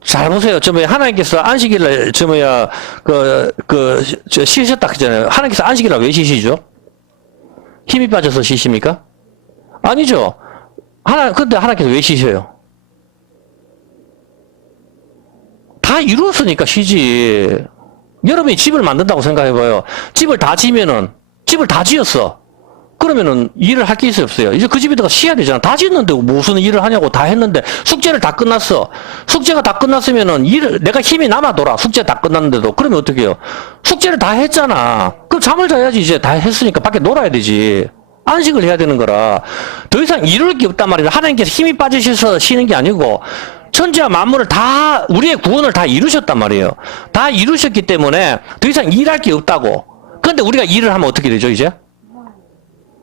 잘 보세요. 하나님께서 안식일날, 쉬셨다 그러잖아요. 하나님께서 안식일날 왜 쉬시죠? 힘이 빠져서 쉬십니까? 아니죠. 근데 하나님께서 왜 쉬셔요? 다 이루었으니까 쉬지. 여러분이 집을 만든다고 생각해봐요. 집을 다 지었어. 그러면은 일을 할 게 있어요, 없어요? 이제 그 집에다가 쉬어야 되잖아. 다 짓는데 무슨 일을 하냐고. 다 했는데 숙제를 다 끝났어. 숙제가 다 끝났으면은 내가 힘이 남아돌아. 숙제 다 끝났는데도. 그러면 어떻게 해요? 숙제를 다 했잖아. 그럼 잠을 자야지. 이제 다 했으니까 밖에 놀아야 되지. 안식을 해야 되는 거라. 더 이상 이룰 게 없단 말이야. 하나님께서 힘이 빠지셔서 쉬는 게 아니고 천지와 만물을 다, 우리의 구원을 다 이루셨단 말이에요. 다 이루셨기 때문에 더 이상 일할 게 없다고. 그런데 우리가 일을 하면 어떻게 되죠, 이제?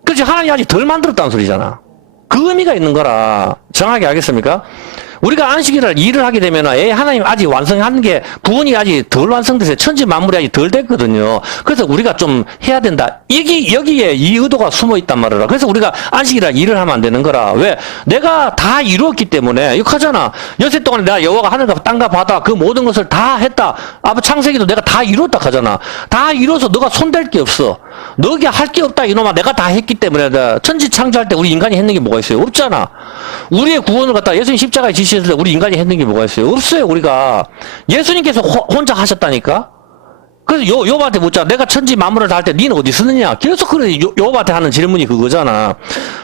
그렇지, 하나님이 아직 덜 만들었다는 소리잖아. 그 의미가 있는 거라. 정확하게 알겠습니까? 우리가 안식일날 일을 하게 되면 하나님 아직 완성하는 게 구원이 아직 덜 완성돼서 천지 만물이 아직 덜 됐거든요. 그래서 우리가 좀 해야 된다. 여기에 이 의도가 숨어 있단 말이라. 그래서 우리가 안식일날 일을 하면 안 되는 거라. 왜? 내가 다 이루었기 때문에. 이거 하잖아. 여세 동안 내가 여호와가 하늘과 땅과 바다 그 모든 것을 다 했다. 창세기도 내가 다 이뤘다 하잖아. 다 이뤄서 너가 손댈 게 없어. 너게 할 게 없다 이놈아. 내가 다 했기 때문에. 천지 창조할 때 우리 인간이 했는 게 뭐가 있어요? 없잖아. 우리의 구원을 갖다 예수님 십자가에 지셨을 때 우리 인간이 했는 게 뭐가 있어요? 없어요. 우리가 예수님께서 혼자 하셨다니까. 그래서 요한테 묻자. 내가 천지 만물을 다 할 때 니는 어디 쓰느냐? 계속 그래. 요한테 하는 질문이 그거잖아.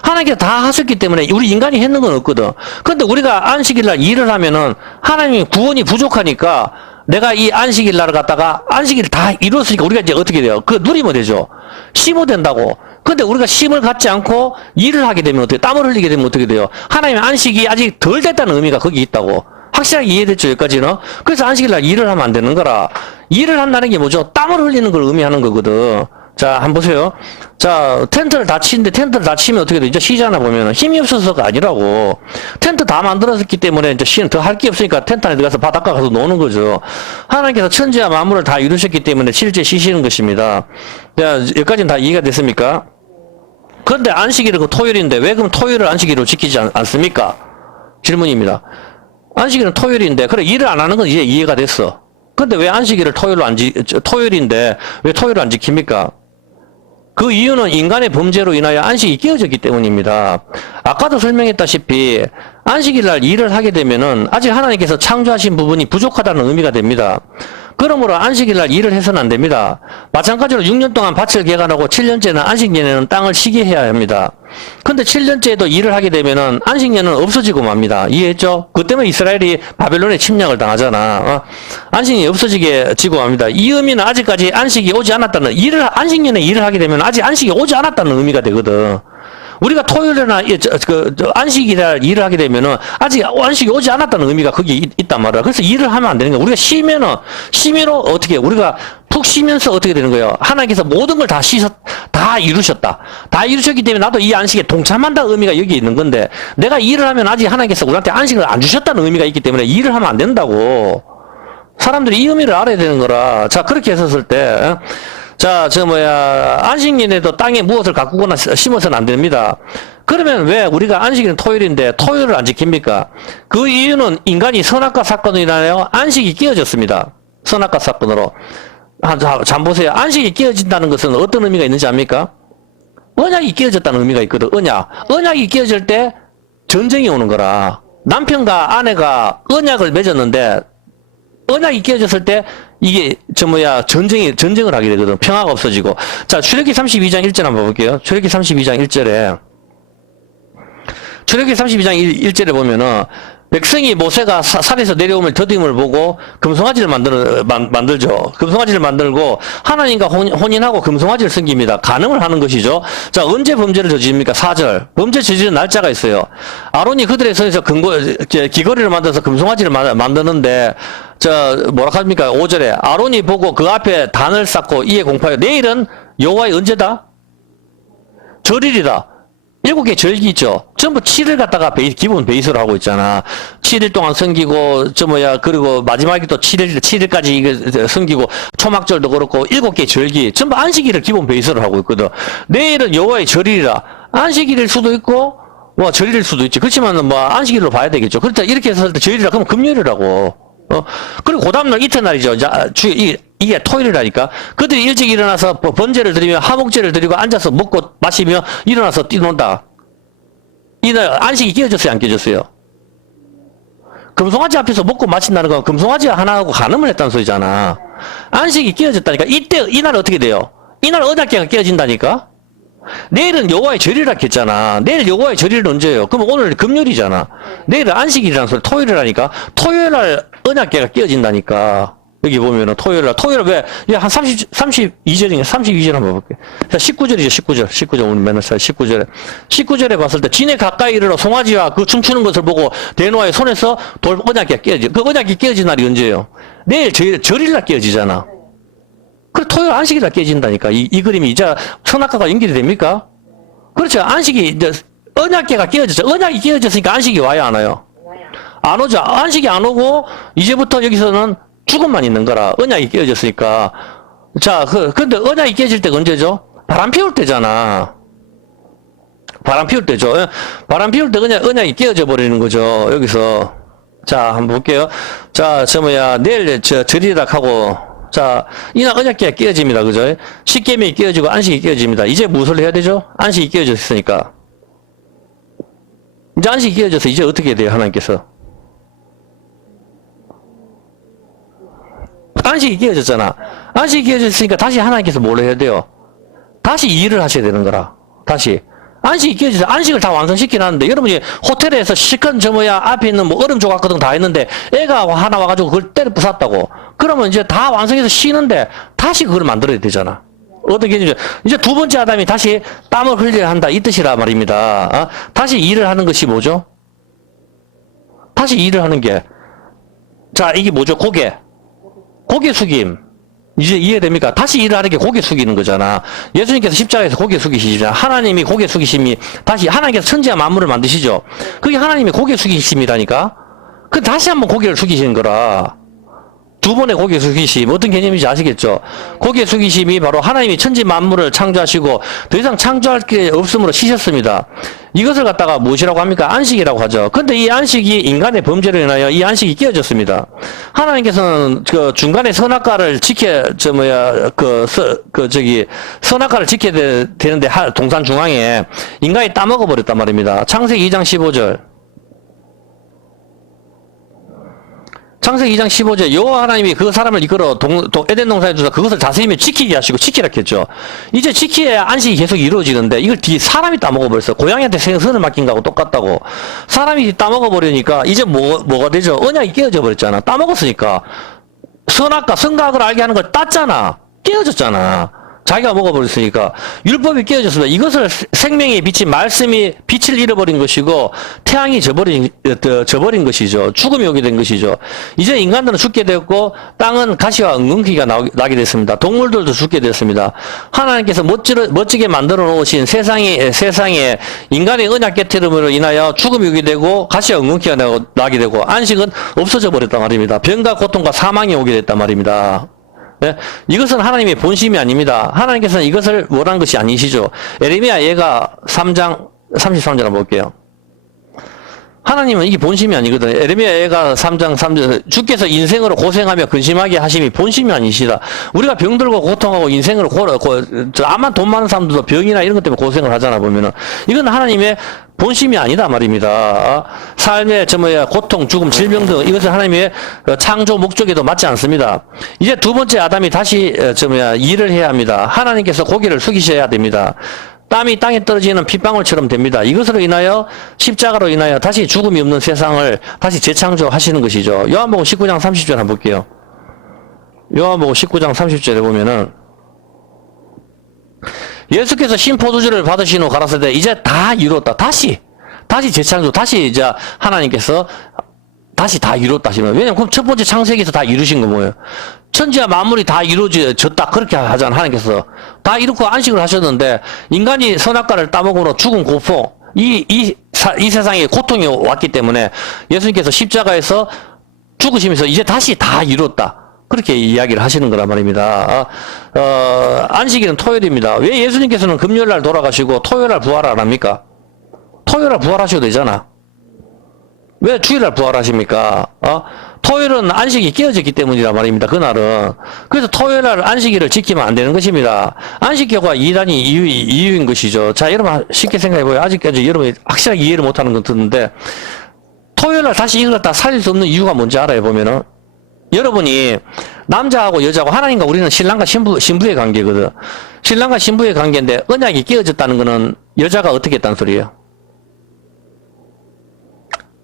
하나님께서 다 하셨기 때문에 우리 인간이 했는 건 없거든. 그런데 우리가 안식일날 일을 하면은 하나님이 구원이 부족하니까 내가 이 안식일날을 갖다가 안식일 다 이뤘으니까 우리가 이제 어떻게 돼요? 그거 누리면 되죠. 쉼이 된다고. 근데 우리가 쉼을 갖지 않고 일을 하게 되면 어떻게, 땀을 흘리게 되면 어떻게 돼요? 하나님의 안식이 아직 덜 됐다는 의미가 거기 있다고. 확실하게 이해됐죠, 여기까지는? 그래서 안식일날 일을 하면 안 되는 거라. 일을 한다는 게 뭐죠? 땀을 흘리는 걸 의미하는 거거든. 자, 한번 보세요. 자, 텐트를 다 치는데 텐트를 다 치면 어떻게 되죠? 쉬잖아, 보면은. 힘이 없어서가 아니라고. 텐트 다 만들었기 때문에 이제 쉬는 더 할 게 없으니까 텐트 안에 들어가서 바닷가 가서 노는 거죠. 하나님께서 천지와 만물을 다 이루셨기 때문에 실제 쉬시는 것입니다. 자, 여기까지는 다 이해가 됐습니까? 그런데 안식일은 그 토요일인데 왜 그럼 토요일을 안식일로 지키지 않습니까? 질문입니다. 안식일은 토요일인데, 그래, 일을 안 하는 건 이제 이해가 됐어. 근데 왜 안식일을 토요일인데 왜 토요일을 안 지킵니까? 그 이유는 인간의 범죄로 인하여 안식이 깨어졌기 때문입니다. 아까도 설명했다시피 안식일날 일을 하게 되면은 아직 하나님께서 창조하신 부분이 부족하다는 의미가 됩니다. 그러므로 안식일날 일을 해서는 안 됩니다. 마찬가지로 6년 동안 밭을 개간하고 7년째는 안식년에는 땅을 쉬게 해야 합니다. 근데 7년째에도 일을 하게 되면은 안식년은 없어지고 맙니다. 이해했죠? 그 때문에 이스라엘이 바벨론에 침략을 당하잖아. 안식년이 없어지게 지고 맙니다. 이 의미는 아직까지 안식이 오지 않았다는, 안식년에 일을 하게 되면 아직 안식이 오지 않았다는 의미가 되거든. 우리가 토요일이나 안식일날 일을 하게 되면은 아직 안식이 오지 않았다는 의미가 거기 있단 말이야. 그래서 일을 하면 안 되는 거야. 우리가 쉬면은, 쉼으로 어떻게, 우리가 푹 쉬면서 어떻게 되는 거예요? 하나님께서 모든 걸 다 이루셨다. 다 이루셨기 때문에 나도 이 안식에 동참한다는 의미가 여기 있는 건데, 내가 일을 하면 아직 하나님께서 우리한테 안식을 안 주셨다는 의미가 있기 때문에 일을 하면 안 된다고. 사람들이 이 의미를 알아야 되는 거라. 자, 그렇게 했었을 때, 자, 안식일에도 땅에 무엇을 가꾸거나 심어서는 안 됩니다. 그러면 왜 우리가 안식일은 토요일인데 토요일을 안 지킵니까? 그 이유는 인간이 선악과 사건으로 인하여 안식이 깨어졌습니다. 선악과 사건으로. 자, 보세요. 안식이 깨어진다는 것은 어떤 의미가 있는지 압니까? 언약이 깨어졌다는 의미가 있거든. 언약이 깨어질 때 전쟁이 오는 거라. 남편과 아내가 언약을 맺었는데 언약이 깨어졌을 때 이게 전쟁을 하게 되거든. 평화가 없어지고. 자, 출애굽기 32장 1절 한번 볼게요. 출애굽기 32장 1절에 출애굽기 32장 1절에 보면은 백성이 모세가 산에서 내려오면 더딤을 보고 금송아지를 만들죠. 금송아지를 만들고 하나님과 혼인하고 금송아지를 섬깁니다. 간음을 하는 것이죠. 자, 언제 범죄를 저지릅니까? 4절. 범죄 저지른 날짜가 있어요. 아론이 그들의 손에서 귀걸이를 만들어서 금송아지를 만드는데, 뭐라 합니까? 5절에 아론이 보고 그 앞에 단을 쌓고 이에 공파하여 내일은 여호와의 언제다? 절일이다. 7개 절기 있죠. 전부 7일 갖다가 기본 베이스로 하고 있잖아. 7일 동안 섬기고, 그리고 마지막에 또 7일까지 섬기고, 초막절도 그렇고, 7개 절기, 전부 안식일을 기본 베이스로 하고 있거든. 내일은 여호와의 절일이라. 안식일일 수도 있고, 절일일 수도 있지. 그렇지만, 안식일로 봐야 되겠죠. 그렇다, 이렇게 했을 때 절일이라, 그러면 금요일이라고. 그리고 그 다음날 이튿날이죠. 이게 토요일이라니까. 그들이 일찍 일어나서 번제를 드리며 하목제를 드리고 앉아서 먹고 마시며 일어나서 뛰논다. 이날 안식이 깨어졌어요, 안 깨어졌어요? 금송아지 앞에서 먹고 마신다는 건 금송아지 하나하고 간음을 했다는 소리잖아. 안식이 깨어졌다니까. 이날 어떻게 돼요? 이날 언약궤가 깨어진다니까? 내일은 여호와의 절이라 했잖아. 내일 여호와의 절일은 언제예요? 그럼 오늘 금요일이잖아. 내일은 안식일이라는 소리 토요일이라니까. 토요일날 언약궤가 끼어진다니까. 여기 보면은 토요일날 왜, 한 32절인가? 32절 한번 볼게요. 자, 19절이죠, 19절. 우리 맨날 19절에. 19절에 봤을 때, 진에 가까이 이르러 송아지와 그 춤추는 것을 보고 대노아의 손에서 언약궤가 끼어지. 그 언약궤 끼어진 날이 언제예요? 내일 절일날 끼어지잖아. 그래, 토요일 안식일날 깨진다니까. 이 그림이 이제 선악과가 연결이 됩니까? 그렇죠. 안식이, 이제, 언약계가 깨어졌죠. 언약이 깨어졌으니까 안식이 와요, 안 와요? 안 오죠. 안식이 안 오고, 이제부터 여기서는 죽음만 있는 거라. 언약이 깨어졌으니까. 자, 근데 언약이 깨질 때가 언제죠? 바람 피울 때잖아. 바람 피울 때죠. 바람 피울 때 언약이 깨어져 버리는 거죠. 여기서. 자, 한번 볼게요. 자, 내일 절이라 하고, 자, 이날 언약궤가 끼어집니다. 그죠? 십계명이 끼어지고 안식이 끼어집니다. 이제 무엇을 해야 되죠? 안식이 끼어졌으니까. 이제 안식이 끼어져서 이제 어떻게 해야 돼요? 하나님께서. 안식이 끼어졌잖아. 안식이 끼어졌으니까 다시 하나님께서 뭘 해야 돼요? 다시 일을 하셔야 되는 거라. 다시. 안식이 끼어져서 안식을 다 완성시키놨는데 여러분이 호텔에서 시큰 앞에 있는 뭐 얼음 조각 같은 거 다 했는데 애가 하나 와가지고 그걸 때려 부쉈다고. 그러면 이제 다 완성해서 쉬는데 다시 그걸 만들어야 되잖아. 어떻게 이제 두 번째 아담이 다시 땀을 흘려야 한다 이 뜻이라 말입니다. 다시 일을 하는 것이 뭐죠? 다시 일을 하는 게, 자, 이게 뭐죠? 고개 숙임. 이제 이해됩니까? 다시 일을 하는 게 고개 숙이는 거잖아. 예수님께서 십자가에서 고개 숙이시잖아. 하나님이 고개 숙이심이, 다시 하나님께서 천지와 만물을 만드시죠. 그게 하나님의 고개 숙이심이라니까? 그 다시 한번 고개를 숙이시는 거라. 두 번의 고개 숙이심. 어떤 개념인지 아시겠죠? 고개 숙이심이 바로 하나님이 천지 만물을 창조하시고 더 이상 창조할 게 없으므로 쉬셨습니다. 이것을 갖다가 무엇이라고 합니까? 안식이라고 하죠. 근데 이 안식이 인간의 범죄로 인하여 이 안식이 끼어졌습니다. 하나님께서는 그 중간에 선악과를 선악과를 지켜야 되는데 동산 중앙에 인간이 따먹어 버렸단 말입니다. 창세기 2장 15절. 창세기 2장 15절 여호와 하나님이 그 사람을 이끌어 에덴 동산에 두사 그것을 다스리며 지키게 하시고 지키라 했죠. 이제 지키야 안식이 계속 이루어지는데 이걸 사람이 따먹어버렸어요. 고양이한테 생선을 맡긴 거하고 똑같다고. 사람이 따먹어버리니까 이제 뭐가 되죠? 언약이 깨어져 버렸잖아. 따먹었으니까. 선악과 선각을 알게 하는 걸 땄잖아. 깨어졌잖아. 자기가 먹어버렸으니까 율법이 깨어졌습니다. 이것을 생명의 빛이 말씀이 빛을 잃어버린 것이고 태양이 져버린 것이죠. 죽음이 오게 된 것이죠. 이제 인간들은 죽게 되었고 땅은 가시와 엉겅퀴가 나게 됐습니다. 동물들도 죽게 되었습니다. 하나님께서 멋지게 만들어 놓으신 세상에 인간의 언약 깨트림으로 인하여 죽음이 오게 되고 가시와 엉겅퀴가 나게 되고 안식은 없어져 버렸단 말입니다. 병과 고통과 사망이 오게 됐단 말입니다. 네? 이것은 하나님의 본심이 아닙니다. 하나님께서는 이것을 원한 것이 아니시죠. 에레미야 예가 3장 33절 한번 볼게요. 하나님은 이게 본심이 아니거든요. 에레미야 예가 3장 3절 주께서 인생으로 고생하며 근심하게 하심이 본심이 아니시다. 우리가 병들고 고통하고 인생으로 아마 돈 많은 사람들도 병이나 이런 것 때문에 고생을 하잖아 보면은 이건 하나님의 본심이 아니다 말입니다. 삶의 고통, 죽음, 질병 등 이것은 하나님의 창조 목적에도 맞지 않습니다. 이제 두 번째 아담이 다시 일을 해야 합니다. 하나님께서 고개를 숙이셔야 됩니다. 땀이 땅에 떨어지는 핏방울처럼 됩니다. 이것으로 인하여 십자가로 인하여 다시 죽음이 없는 세상을 다시 재창조하시는 것이죠. 요한복음 19장 30절 한번 볼게요. 요한복음 19장 30절에 보면은 예수께서 신포도주를 받으신 후 가라사대 이제 다 이뤘다. 다시 재창조, 다시 이제 하나님께서 다시 다 이뤘다 하시면, 왜냐면 그럼 첫 번째 창세기에서 다 이루신 거 뭐예요? 천지와 만물이 다 이루어졌다 그렇게 하잖아. 하나님께서 다 이루고 안식을 하셨는데 인간이 선악과를 따먹으로 죽은 고통, 이 세상에 고통이 왔기 때문에 예수님께서 십자가에서 죽으시면서 이제 다시 다 이뤘다 그렇게 이야기를 하시는 거란 말입니다. 안식일은 토요일입니다. 왜 예수님께서는 금요일날 돌아가시고 토요일날 부활 안 합니까? 토요일날 부활하셔도 되잖아. 왜 주일날 부활하십니까? 토요일은 안식이 깨어졌기 때문이란 말입니다. 그날은. 그래서 토요일날 안식일을 지키면 안 되는 것입니다. 안식교가 이단이 이유인 것이죠. 자, 여러분 쉽게 생각해보요. 아직까지 여러분이 확실하게 이해를 못하는 건 듣는데 토요일날 다시 이걸 갖다 살릴 수 없는 이유가 뭔지 알아요, 보면은? 여러분이 남자하고 여자하고 하나님과 우리는 신랑과 신부의 관계거든. 신랑과 신부의 관계인데 언약이 깨어졌다는 거는 여자가 어떻게 했다는 소리예요?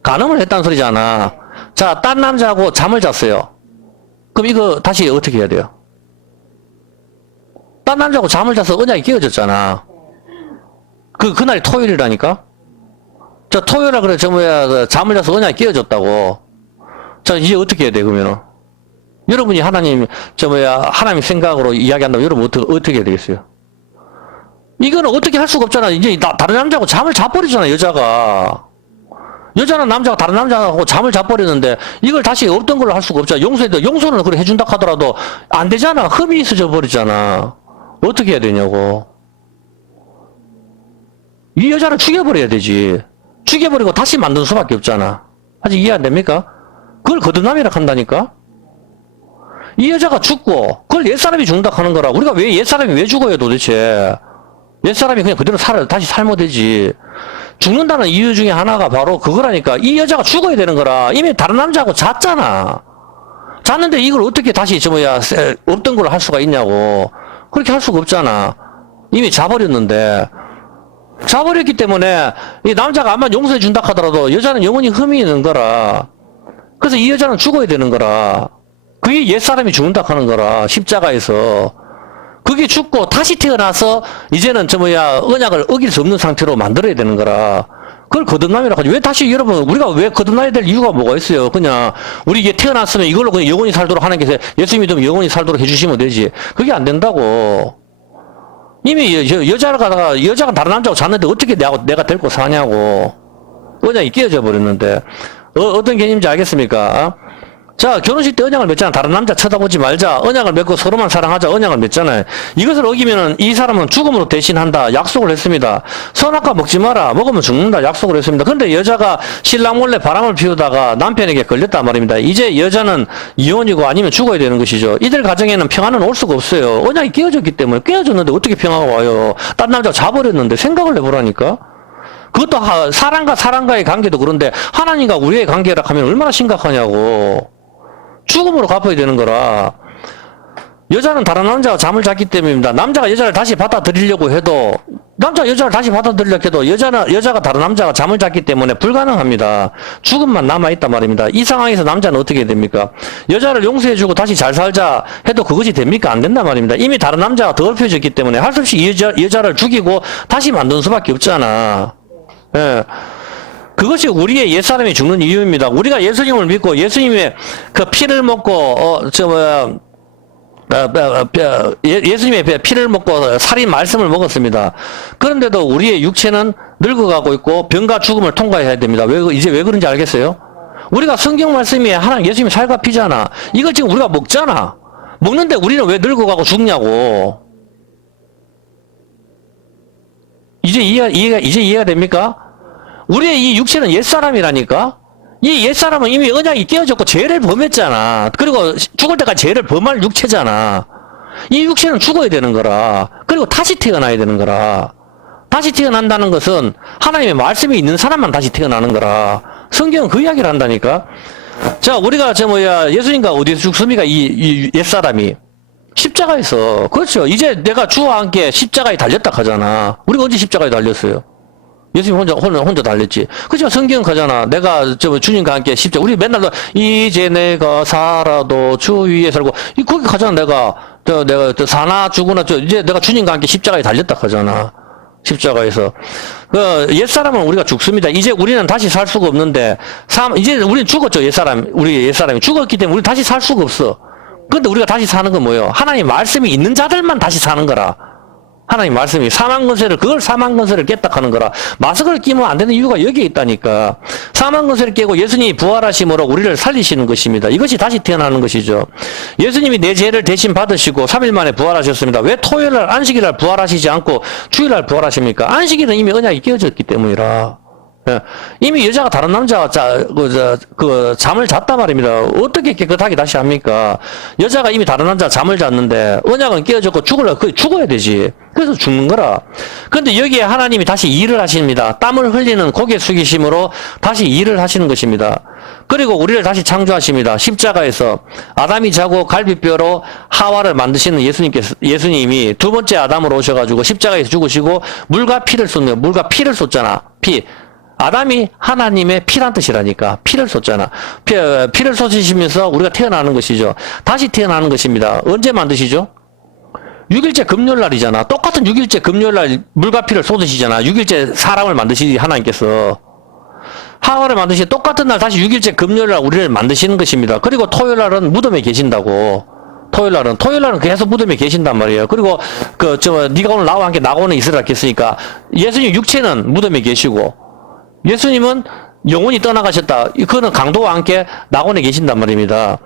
간음을 했다는 소리잖아. 자, 딴 남자하고 잠을 잤어요. 그럼 이거 다시 어떻게 해야 돼요? 딴 남자하고 잠을 자서 언약이 깨어졌잖아. 그날이 토요일이라니까? 자, 토요일에 그래, 잠을 자서 언약이 깨어졌다고. 자, 이제 어떻게 해야 돼, 그러면은? 여러분이 하나님, 하나님 생각으로 이야기한다면 여러분 어떻게 해야 되겠어요? 이거는 어떻게 할 수가 없잖아. 이제 다른 남자하고 잠을 자버리잖아, 여자가. 여자는 남자가 다른 남자하고 잠을 자버리는데 이걸 다시 없던 걸로 할 수가 없잖아. 용서는 그래 해준다 하더라도 안 되잖아. 흠이 있어져 버리잖아. 어떻게 해야 되냐고. 이 여자를 죽여버려야 되지. 죽여버리고 다시 만드는 수밖에 없잖아. 아직 이해 안 됩니까? 그걸 거듭남이라 한다니까? 이 여자가 죽고 그걸 옛사람이 죽는다 하는 거라. 우리가 왜 옛사람이 왜 죽어요 도대체? 옛사람이 그냥 그대로 다시 살면 되지. 죽는다는 이유 중에 하나가 바로 그거라니까. 이 여자가 죽어야 되는 거라. 이미 다른 남자하고 잤잖아. 잤는데 이걸 어떻게 다시 없던 걸로 할 수가 있냐고. 그렇게 할 수가 없잖아. 이미 자버렸는데. 자버렸기 때문에 이 남자가 아마 용서해 준다 하더라도 여자는 영원히 흠이 있는 거라. 그래서 이 여자는 죽어야 되는 거라. 그게 옛사람이 죽는다 하는 거라. 십자가에서. 그게 죽고 다시 태어나서 이제는 언약을 어길 수 없는 상태로 만들어야 되는 거라. 그걸 거듭남이라고 하지. 왜 다시 여러분, 우리가 왜 거듭나야 될 이유가 뭐가 있어요? 그냥 우리 이게 태어났으면 이걸로 그냥 영원히 살도록 하는 게 예수 믿으면 영원히 살도록 해주시면 되지. 그게 안 된다고. 이미 여자가 다른 남자하고 잤는데 어떻게 내가 데리고 사냐고. 언약이 깨어져 버렸는데. 어떤 개념인지 알겠습니까? 자, 결혼식 때 언약을 맺잖아. 다른 남자 쳐다보지 말자. 언약을 맺고 서로만 사랑하자. 언약을 맺잖아요. 이것을 어기면은 이 사람은 죽음으로 대신한다. 약속을 했습니다. 선악과 먹지 마라. 먹으면 죽는다. 약속을 했습니다. 그런데 여자가 신랑 몰래 바람을 피우다가 남편에게 걸렸단 말입니다. 이제 여자는 이혼이고 아니면 죽어야 되는 것이죠. 이들 가정에는 평안은 올 수가 없어요. 언약이 깨어졌기 때문에. 깨어졌는데 어떻게 평화가 와요? 딴 남자 자버렸는데 생각을 해보라니까. 그것도 사람과의 관계도 그런데 하나님과 우리의 관계라 하면 얼마나 심각하냐고. 죽음으로 갚아야 되는 거라. 여자는 다른 남자와 잠을 잤기 때문입니다. 남자가 여자를 다시 받아들이려고 해도, 여자가 여자가 다른 남자가 잠을 잤기 때문에 불가능합니다. 죽음만 남아있단 말입니다. 이 상황에서 남자는 어떻게 됩니까? 여자를 용서해주고 다시 잘 살자 해도 그것이 됩니까? 안 된단 말입니다. 이미 다른 남자가 더럽혀졌기 때문에 할 수 없이 여자를 죽이고 다시 만드는 수밖에 없잖아. 예. 그것이 우리의 옛사람이 죽는 이유입니다. 우리가 예수님을 믿고 예수님의 그 피를 먹고, 예수님의 피를 먹고 살인 말씀을 먹었습니다. 그런데도 우리의 육체는 늙어가고 있고 병과 죽음을 통과해야 됩니다. 이제 왜 그런지 알겠어요? 우리가 성경 말씀이 하나님 예수님이 살과 피잖아. 이걸 지금 우리가 먹잖아. 먹는데 우리는 왜 늙어가고 죽냐고. 이제 이해가 됩니까? 우리의 이 육체는 옛사람이라니까? 이 옛사람은 이미 언약이 깨어졌고 죄를 범했잖아. 그리고 죽을 때까지 죄를 범할 육체잖아. 이 육체는 죽어야 되는 거라. 그리고 다시 태어나야 되는 거라. 다시 태어난다는 것은 하나님의 말씀이 있는 사람만 다시 태어나는 거라. 성경은 그 이야기를 한다니까? 자, 우리가 예수님과 어디서 죽습니까? 이 옛사람이. 십자가에서. 그렇죠. 이제 내가 주와 함께 십자가에 달렸다 하잖아. 우리가 언제 십자가에 달렸어요? 예수님 혼자 달렸지. 그렇지만 성경 가잖아. 내가 주님과 함께 십자가. 우리 맨날 이제 내가 살아도 주 위에 살고. 거기 가잖아. 내가 사나 죽으나 이제 내가 주님과 함께 십자가에 달렸다 하잖아. 십자가에서. 옛사람은 우리가 죽습니다. 이제 우리는 다시 살 수가 없는데, 이제 우리는 죽었죠. 우리 옛사람이 죽었기 때문에 우리는 다시 살 수가 없어. 근데 우리가 다시 사는 건 뭐예요? 하나님 말씀이 있는 자들만 다시 사는 거라. 하나님 말씀이 그걸 사망건설을 깼다 하는 거라. 마스크를 끼면 안 되는 이유가 여기에 있다니까. 사망건설을 깨고 예수님이 부활하심으로 우리를 살리시는 것입니다. 이것이 다시 태어나는 것이죠. 예수님이 내 죄를 대신 받으시고 3일 만에 부활하셨습니다. 왜 토요일날 안식일날 부활하시지 않고 주일날 부활하십니까? 안식일은 이미 언약이 깨어졌기 때문이라. 예. 이미 여자가 다른 남자와 잠을 잤단 말입니다. 어떻게 깨끗하게 다시 합니까? 여자가 이미 다른 남자와 잠을 잤는데, 언약은 깨어졌고 죽어야 되지. 그래서 죽는 거라. 근데 여기에 하나님이 다시 일을 하십니다. 땀을 흘리는 고개 숙이심으로 다시 일을 하시는 것입니다. 그리고 우리를 다시 창조하십니다. 십자가에서 아담이 자고 갈비뼈로 하와를 만드시는 예수님이 두 번째 아담으로 오셔가지고 십자가에서 죽으시고 물과 피를 쏟네요. 물과 피를 쏟잖아. 피. 아담이 하나님의 피란 뜻이라니까. 피를 쏟잖아. 피를 쏟으시면서 우리가 태어나는 것이죠. 다시 태어나는 것입니다. 언제 만드시죠? 6일째 금요일날이잖아. 똑같은 6일째 금요일날 물과 피를 쏟으시잖아. 6일째 사람을 만드시지 하나님께서. 하와를 만드시 똑같은 날 다시 6일째 금요일날 우리를 만드시는 것입니다. 그리고 토요일날은 무덤에 계신다고. 토요일날은 계속 무덤에 계신단 말이에요. 그리고 네가 오늘 나와 함께 낙원에 있으라 했으니까 예수님 육체는 무덤에 계시고 예수님은 영원히 떠나가셨다. 그거는 강도와 함께 낙원에 계신단 말입니다.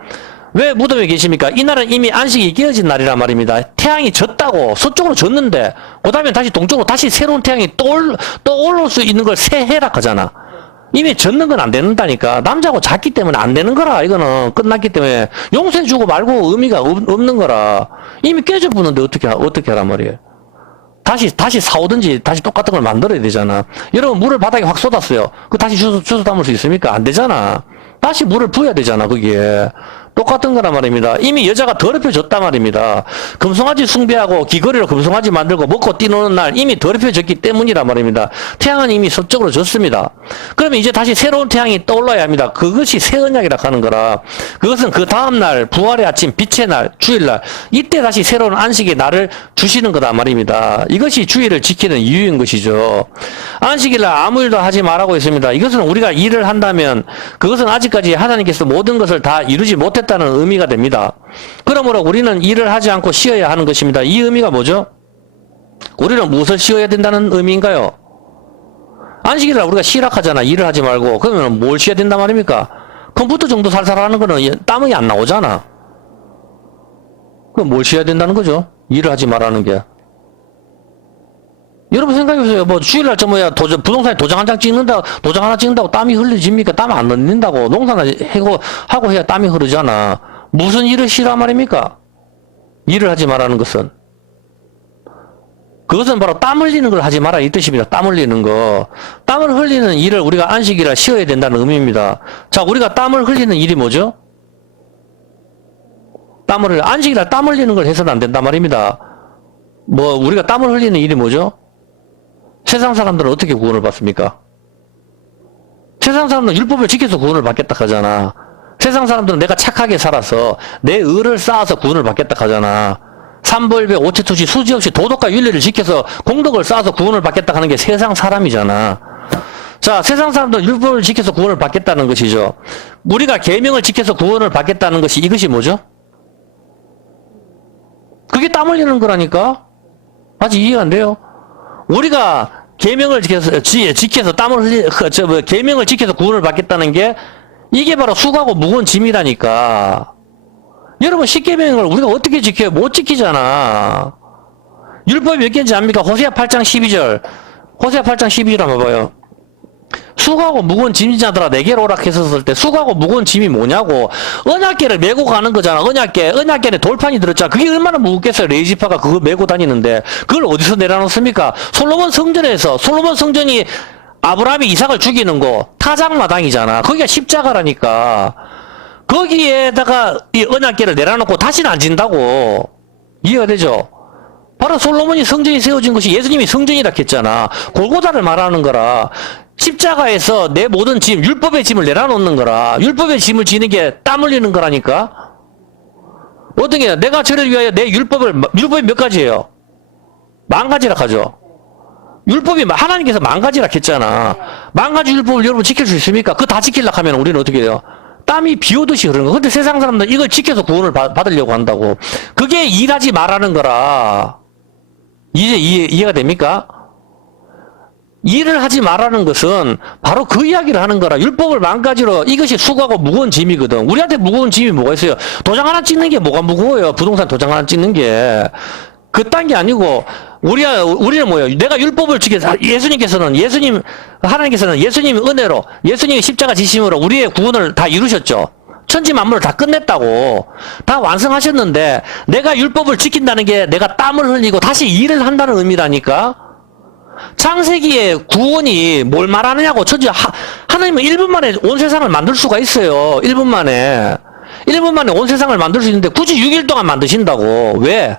왜 무덤에 계십니까? 이날은 이미 안식이 깨어진 날이란 말입니다. 태양이 졌다고 서쪽으로 졌는데 그 다음에 다시 동쪽으로 다시 새로운 태양이 또 올라올 수 있는 걸 새해라 하잖아. 이미 졌는 건 안 된다니까. 남자하고 잤기 때문에 안 되는 거라. 이거는 끝났기 때문에 용서해 주고 말고 의미가 없는 거라. 이미 깨져 부는데 어떻게 하란 말이에요. 다시 사오든지 다시 똑같은 걸 만들어야 되잖아. 여러분 물을 바닥에 확 쏟았어요. 그 다시 주워 담을 수 있습니까? 안 되잖아. 다시 물을 부어야 되잖아. 거기에. 똑같은 거란 말입니다. 이미 여자가 더럽혀졌단 말입니다. 금송아지 숭배하고 귀걸이로 금송아지 만들고 먹고 뛰노는 날 이미 더럽혀졌기 때문이란 말입니다. 태양은 이미 서쪽으로 졌습니다. 그러면 이제 다시 새로운 태양이 떠올라야 합니다. 그것이 새 언약이라 하는 거라. 그것은 그 다음날 부활의 아침 빛의 날 주일날 이때 다시 새로운 안식의 날을 주시는 거다 말입니다. 이것이 주일을 지키는 이유인 것이죠. 안식일날 아무 일도 하지 말라고 했습니다. 이것은 우리가 일을 한다면 그것은 아직까지 하나님께서 모든 것을 다 이루지 못했다는 의미가 됩니다. 그러므로 우리는 일을 하지 않고 쉬어야 하는 것입니다. 이 의미가 뭐죠? 우리는 무엇을 쉬어야 된다는 의미인가요? 안식일날 우리가 쉬라 하잖아. 일을 하지 말고. 그러면 뭘 쉬어야 된단 말입니까? 컴퓨터 정도 살살 하는 거는 땀이 안 나오잖아. 그럼 뭘 쉬어야 된다는 거죠? 일을 하지 말라는 게. 여러분 생각해보세요. 뭐 주일날 부동산에 도장 한 장 찍는다, 도장 하나 찍는다고 땀이 흘려집니까? 땀 안 흘린다고. 농사나 하고 해야 땀이 흐르잖아. 무슨 일을 쉬라 말입니까? 일을 하지 말라는 것은. 그것은 바로 땀 흘리는 걸 하지 마라 이 뜻입니다. 땀 흘리는 거. 땀을 흘리는 일을 우리가 안식이라 쉬어야 된다는 의미입니다. 자, 우리가 땀을 흘리는 일이 뭐죠? 안식이라 땀 흘리는 걸 해서는 안 된단 말입니다. 우리가 땀을 흘리는 일이 뭐죠? 세상 사람들은 어떻게 구원을 받습니까? 세상 사람들은 율법을 지켜서 구원을 받겠다 하잖아. 세상 사람들은 내가 착하게 살아서 내 의를 쌓아서 구원을 받겠다 하잖아. 삼벌배, 오체투시, 수지 없이 도덕과 윤리를 지켜서 공덕을 쌓아서 구원을 받겠다 하는 게 세상 사람이잖아. 자, 세상 사람들은 율법을 지켜서 구원을 받겠다는 것이죠. 우리가 계명을 지켜서 구원을 받겠다는 것이 이것이 뭐죠? 그게 땀 흘리는 거라니까? 아직 이해가 안 돼요? 우리가 계명을 지켜서 계명을 지켜서 구원을 받겠다는 게 이게 바로 수고하고 무거운 짐이라니까. 여러분 10계명을 우리가 어떻게 지켜요? 못 지키잖아. 율법이 몇 개인지 압니까? 호세아 8장 12절. 호세아 8장 12절 한번 봐요. 수고하고 무거운 짐진 자들아 내게로 오라 했었을 때 수고하고 무거운 짐이 뭐냐고. 언약궤를 메고 가는 거잖아. 언약궤에 돌판이 들었잖아. 그게 얼마나 무겁겠어요. 레이지파가 그거 메고 다니는데 그걸 어디서 내려놓습니까? 솔로몬 성전이 아브라함이 이삭을 죽이는 거 타작마당이잖아. 거기가 십자가라니까. 거기에다가 이 언약궤를 내려놓고 다시는 안 진다고. 이해가 되죠? 바로 솔로몬이 성전이 세워진 것이 예수님이 성전이라 했잖아. 골고다를 말하는 거라. 십자가에서 내 모든 짐, 율법의 짐을 내려놓는 거라. 율법의 짐을 지는 게 땀 흘리는 거라니까. 어떻게 내가 저를 위하여 내 율법이 몇 가지예요? 10,000가지라 하죠. 율법이 하나님께서 10,000가지라 했잖아. 10,000가지 율법을 여러분 지킬 수 있습니까? 그거 다 지키려고 하면 우리는 어떻게 해요? 땀이 비 오듯이 흐르는 거. 근데 세상 사람들은 이걸 지켜서 구원을 받으려고 한다고. 그게 일하지 말라는 거라. 이제 이해가 됩니까? 일을 하지 말라는 것은 바로 그 이야기를 하는 거라. 율법을 10,000가지로 이것이 수고하고 무거운 짐이거든. 우리한테 무거운 짐이 뭐가 있어요? 도장 하나 찍는 게 뭐가 무거워요? 부동산 도장 하나 찍는 게. 그딴 게 아니고, 우리는 뭐예요? 내가 율법을 지켜서, 하나님께서는 예수님 은혜로, 예수님의 십자가 지심으로 우리의 구원을 다 이루셨죠. 천지 만물을 다 끝냈다고. 다 완성하셨는데, 내가 율법을 지킨다는 게 내가 땀을 흘리고 다시 일을 한다는 의미라니까? 창세기의 구원이 뭘 말하느냐고. 하나님은 1분 만에 온 세상을 만들 수가 있어요. 1분 만에. 1분 만에 온 세상을 만들 수 있는데 굳이 6일 동안 만드신다고. 왜?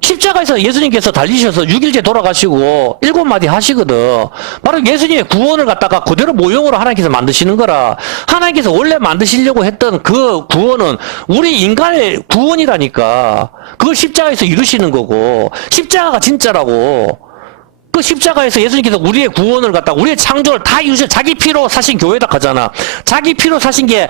십자가에서 예수님께서 달리셔서 6일째 돌아가시고 7마디 하시거든. 바로 예수님의 구원을 갖다가 그대로 모형으로 하나님께서 만드시는 거라. 하나님께서 원래 만드시려고 했던 그 구원은 우리 인간의 구원이라니까. 그걸 십자가에서 이루시는 거고, 십자가가 진짜라고. 그 십자가에서 예수님께서 우리의 구원을 갖다가 우리의 창조를 다 이루셔. 자기 피로 사신 교회다 하잖아. 자기 피로 사신 게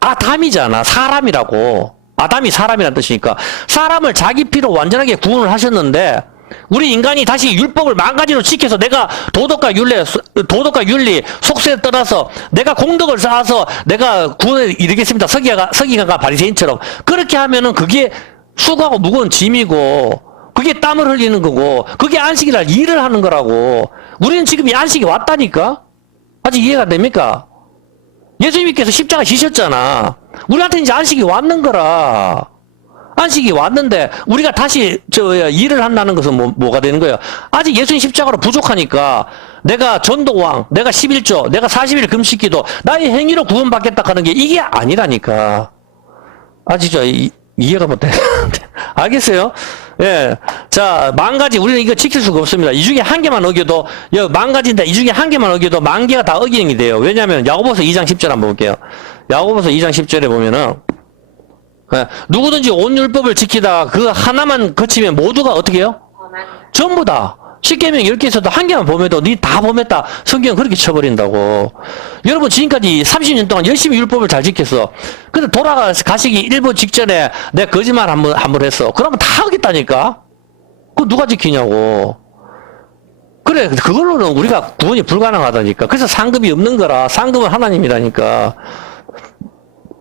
아담이잖아. 사람이라고. 아담이 사람이라는 뜻이니까. 사람을 자기 피로 완전하게 구원을 하셨는데, 우리 인간이 다시 율법을 만가지로 지켜서 내가 도덕과 윤리, 속세에 떠나서 내가 공덕을 쌓아서 내가 구원을 이루겠습니다. 서기관과 바리새인처럼. 그렇게 하면은 그게 수고하고 무거운 짐이고, 그게 땀을 흘리는 거고, 그게 안식이라 일을 하는 거라고. 우리는 지금 이 안식이 왔다니까? 아직 이해가 됩니까? 예수님께서 십자가 지셨잖아. 우리한테 이제 안식이 왔는 거라. 안식이 왔는데 우리가 다시 일을 한다는 것은 뭐가 되는 거예요? 아직 예수님 십자가로 부족하니까 내가 전도왕, 내가 11조, 내가 40일 금식기도 나의 행위로 구원받겠다 하는 게 이게 아니라니까. 아시죠? 이해가 못해. 알겠어요? 예. 자, 10,000가지, 우리는 이거 지킬 수가 없습니다. 이 중에 한 개만 어겨도, 10,000가지인데 이 중에 한 개만 어겨도 10,000개가 다 어기는 게 돼요. 왜냐면, 야고보서 2장 10절 한번 볼게요. 야고보서 2장 10절에 보면은, 예, 누구든지 온 율법을 지키다가 그 하나만 거치면 모두가 어떻게 해요? 전부 다. 10계명 10개에서도 한 개만 범해도 니 다 범했다. 성경은 그렇게 쳐버린다고. 여러분 지금까지 30년 동안 열심히 율법을 잘 지켰어. 근데 돌아가시기 일부 직전에 내가 거짓말 한 번 했어. 그러면 다 하겠다니까? 그거 누가 지키냐고. 그래, 그걸로는 우리가 구원이 불가능하다니까. 그래서 상급이 없는 거라. 상급은 하나님이라니까.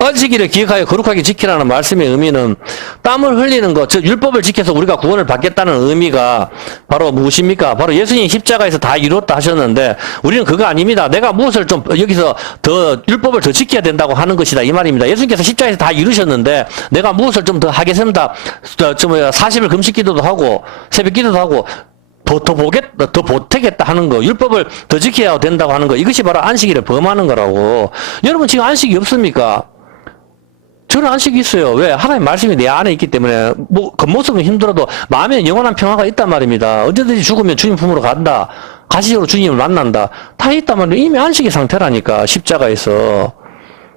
안식일을 기억하여 거룩하게 지키라는 말씀의 의미는 땀을 흘리는 것, 즉 율법을 지켜서 우리가 구원을 받겠다는 의미가 바로 무엇입니까? 바로 예수님이 십자가에서 다 이뤘다 하셨는데 우리는 그거 아닙니다. 내가 무엇을 좀 여기서 더 율법을 더 지켜야 된다고 하는 것이다 이 말입니다. 예수님께서 십자가에서 다 이루셨는데 내가 무엇을 좀 더 하겠습니다. 40일 금식 기도도 하고 새벽 기도도 하고 더 보태겠다 하는 거, 율법을 더 지켜야 된다고 하는 거, 이것이 바로 안식일을 범하는 거라고. 여러분 지금 안식이 없습니까? 저는 안식이 있어요. 왜? 하나님 말씀이 내 안에 있기 때문에, 겉모습은 힘들어도 마음에 영원한 평화가 있단 말입니다. 언제든지 죽으면 주님 품으로 간다. 가시적으로 주님을 만난다. 다 있단 말이에요. 이미 안식의 상태라니까, 십자가에서.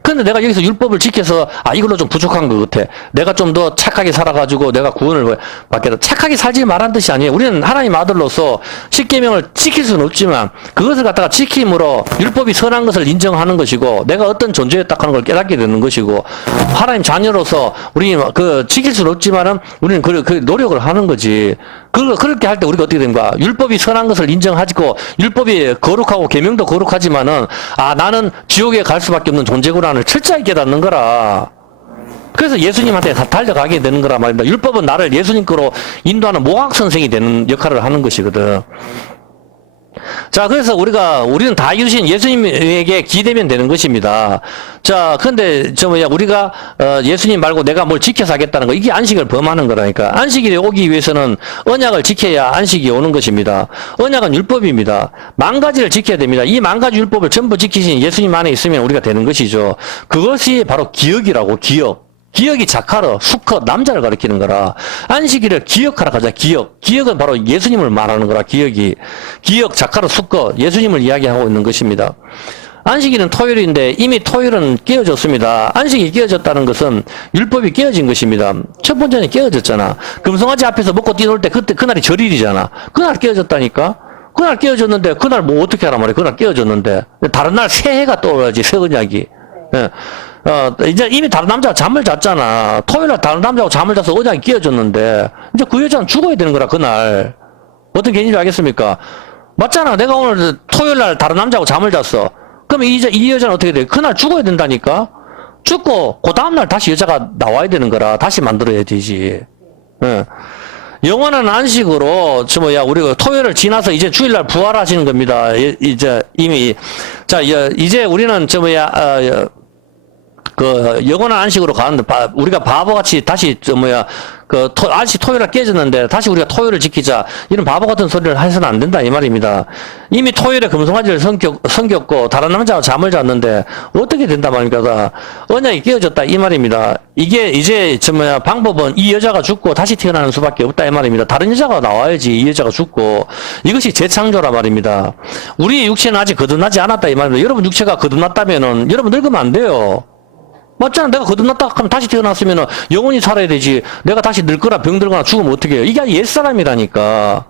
근데 내가 여기서 율법을 지켜서, 이걸로 좀 부족한 것 같아. 내가 좀 더 착하게 살아가지고 내가 구원을 받겠다. 착하게 살지 말란 뜻이 아니에요. 우리는 하나님 아들로서 십계명을 지킬 수는 없지만, 그것을 갖다가 지킴으로 율법이 선한 것을 인정하는 것이고, 내가 어떤 존재였다 하는 걸 깨닫게 되는 것이고, 하나님 자녀로서 우리 지킬 수는 없지만은, 우리는 그 노력을 하는 거지. 그렇게 할 때 우리가 어떻게 됩니까? 율법이 선한 것을 인정하고, 율법이 거룩하고, 계명도 거룩하지만은, 나는 지옥에 갈 수밖에 없는 존재구나를 철저히 깨닫는 거라. 그래서 예수님한테 다 달려가게 되는 거라 말입니다. 율법은 나를 예수님 거로 인도하는 모학 선생이 되는 역할을 하는 것이거든. 자, 그래서 우리는 다 이루신 예수님에게 기대면 되는 것입니다. 자, 근데, 우리가, 예수님 말고 내가 뭘 지켜서 하겠다는 거, 이게 안식을 범하는 거라니까. 안식일에 오기 위해서는 언약을 지켜야 안식이 오는 것입니다. 언약은 율법입니다. 10,000가지를 지켜야 됩니다. 이 10,000가지 율법을 전부 지키신 예수님 안에 있으면 우리가 되는 것이죠. 그것이 바로 기억이라고, 기억. 기억이 자카르, 수컷, 남자를 가리키는 거라. 안식일을 기억하라 가자, 기억. 기억은 바로 예수님을 말하는 거라, 기억이. 기억, 자카르, 수컷, 예수님을 이야기하고 있는 것입니다. 안식일은 토요일인데 이미 토요일은 깨어졌습니다. 안식이 깨어졌다는 것은 율법이 깨어진 것입니다. 첫 번째는 깨어졌잖아. 금송아지 앞에서 먹고 뛰놀 때 그날이 절일이잖아. 그날 깨어졌다니까? 그날 깨어졌는데, 그날 뭐 어떻게 하란 말이야? 그날 깨어졌는데. 다른 날 새해가 떠오르지, 새 언약이. 예. 이제 이미 다른 남자가 잠을 잤잖아. 토요일날 다른 남자하고 잠을 자서 언약이 깨어졌는데, 이제 그 여자는 죽어야 되는 거라, 그날. 어떤 개념인지 알겠습니까? 맞잖아. 내가 오늘 토요일날 다른 남자하고 잠을 잤어. 그럼 이 여자는 어떻게 돼? 그날 죽어야 된다니까? 죽고, 그 다음날 다시 여자가 나와야 되는 거라, 다시 만들어야 되지. 예. 영원한 안식으로 우리가 토요일을 지나서 이제 주일날 부활하시는 겁니다. 이제 이미 자 이제 우리는 영원한 안식으로 가는데, 우리가 바보같이 다시, 안식 토요일에 깨졌는데, 다시 우리가 토요일을 지키자. 이런 바보 같은 소리를 해서는 안 된다, 이 말입니다. 이미 토요일에 금송아지를 섬겼고, 다른 남자와 잠을 잤는데, 어떻게 된단 말입니까? 언약이 깨어졌다, 이 말입니다. 이게 이제, 방법은 이 여자가 죽고 다시 태어나는 수밖에 없다, 이 말입니다. 다른 여자가 나와야지 이 여자가 죽고, 이것이 재창조라 말입니다. 우리의 육체는 아직 거듭나지 않았다, 이 말입니다. 여러분 육체가 거듭났다면은, 여러분 늙으면 안 돼요. 맞잖아. 내가 거듭났다 하면 다시 태어났으면 영원히 살아야 되지. 내가 다시 늙거나 병들거나 죽으면 어떻게 해요? 이게 옛사람이라니까.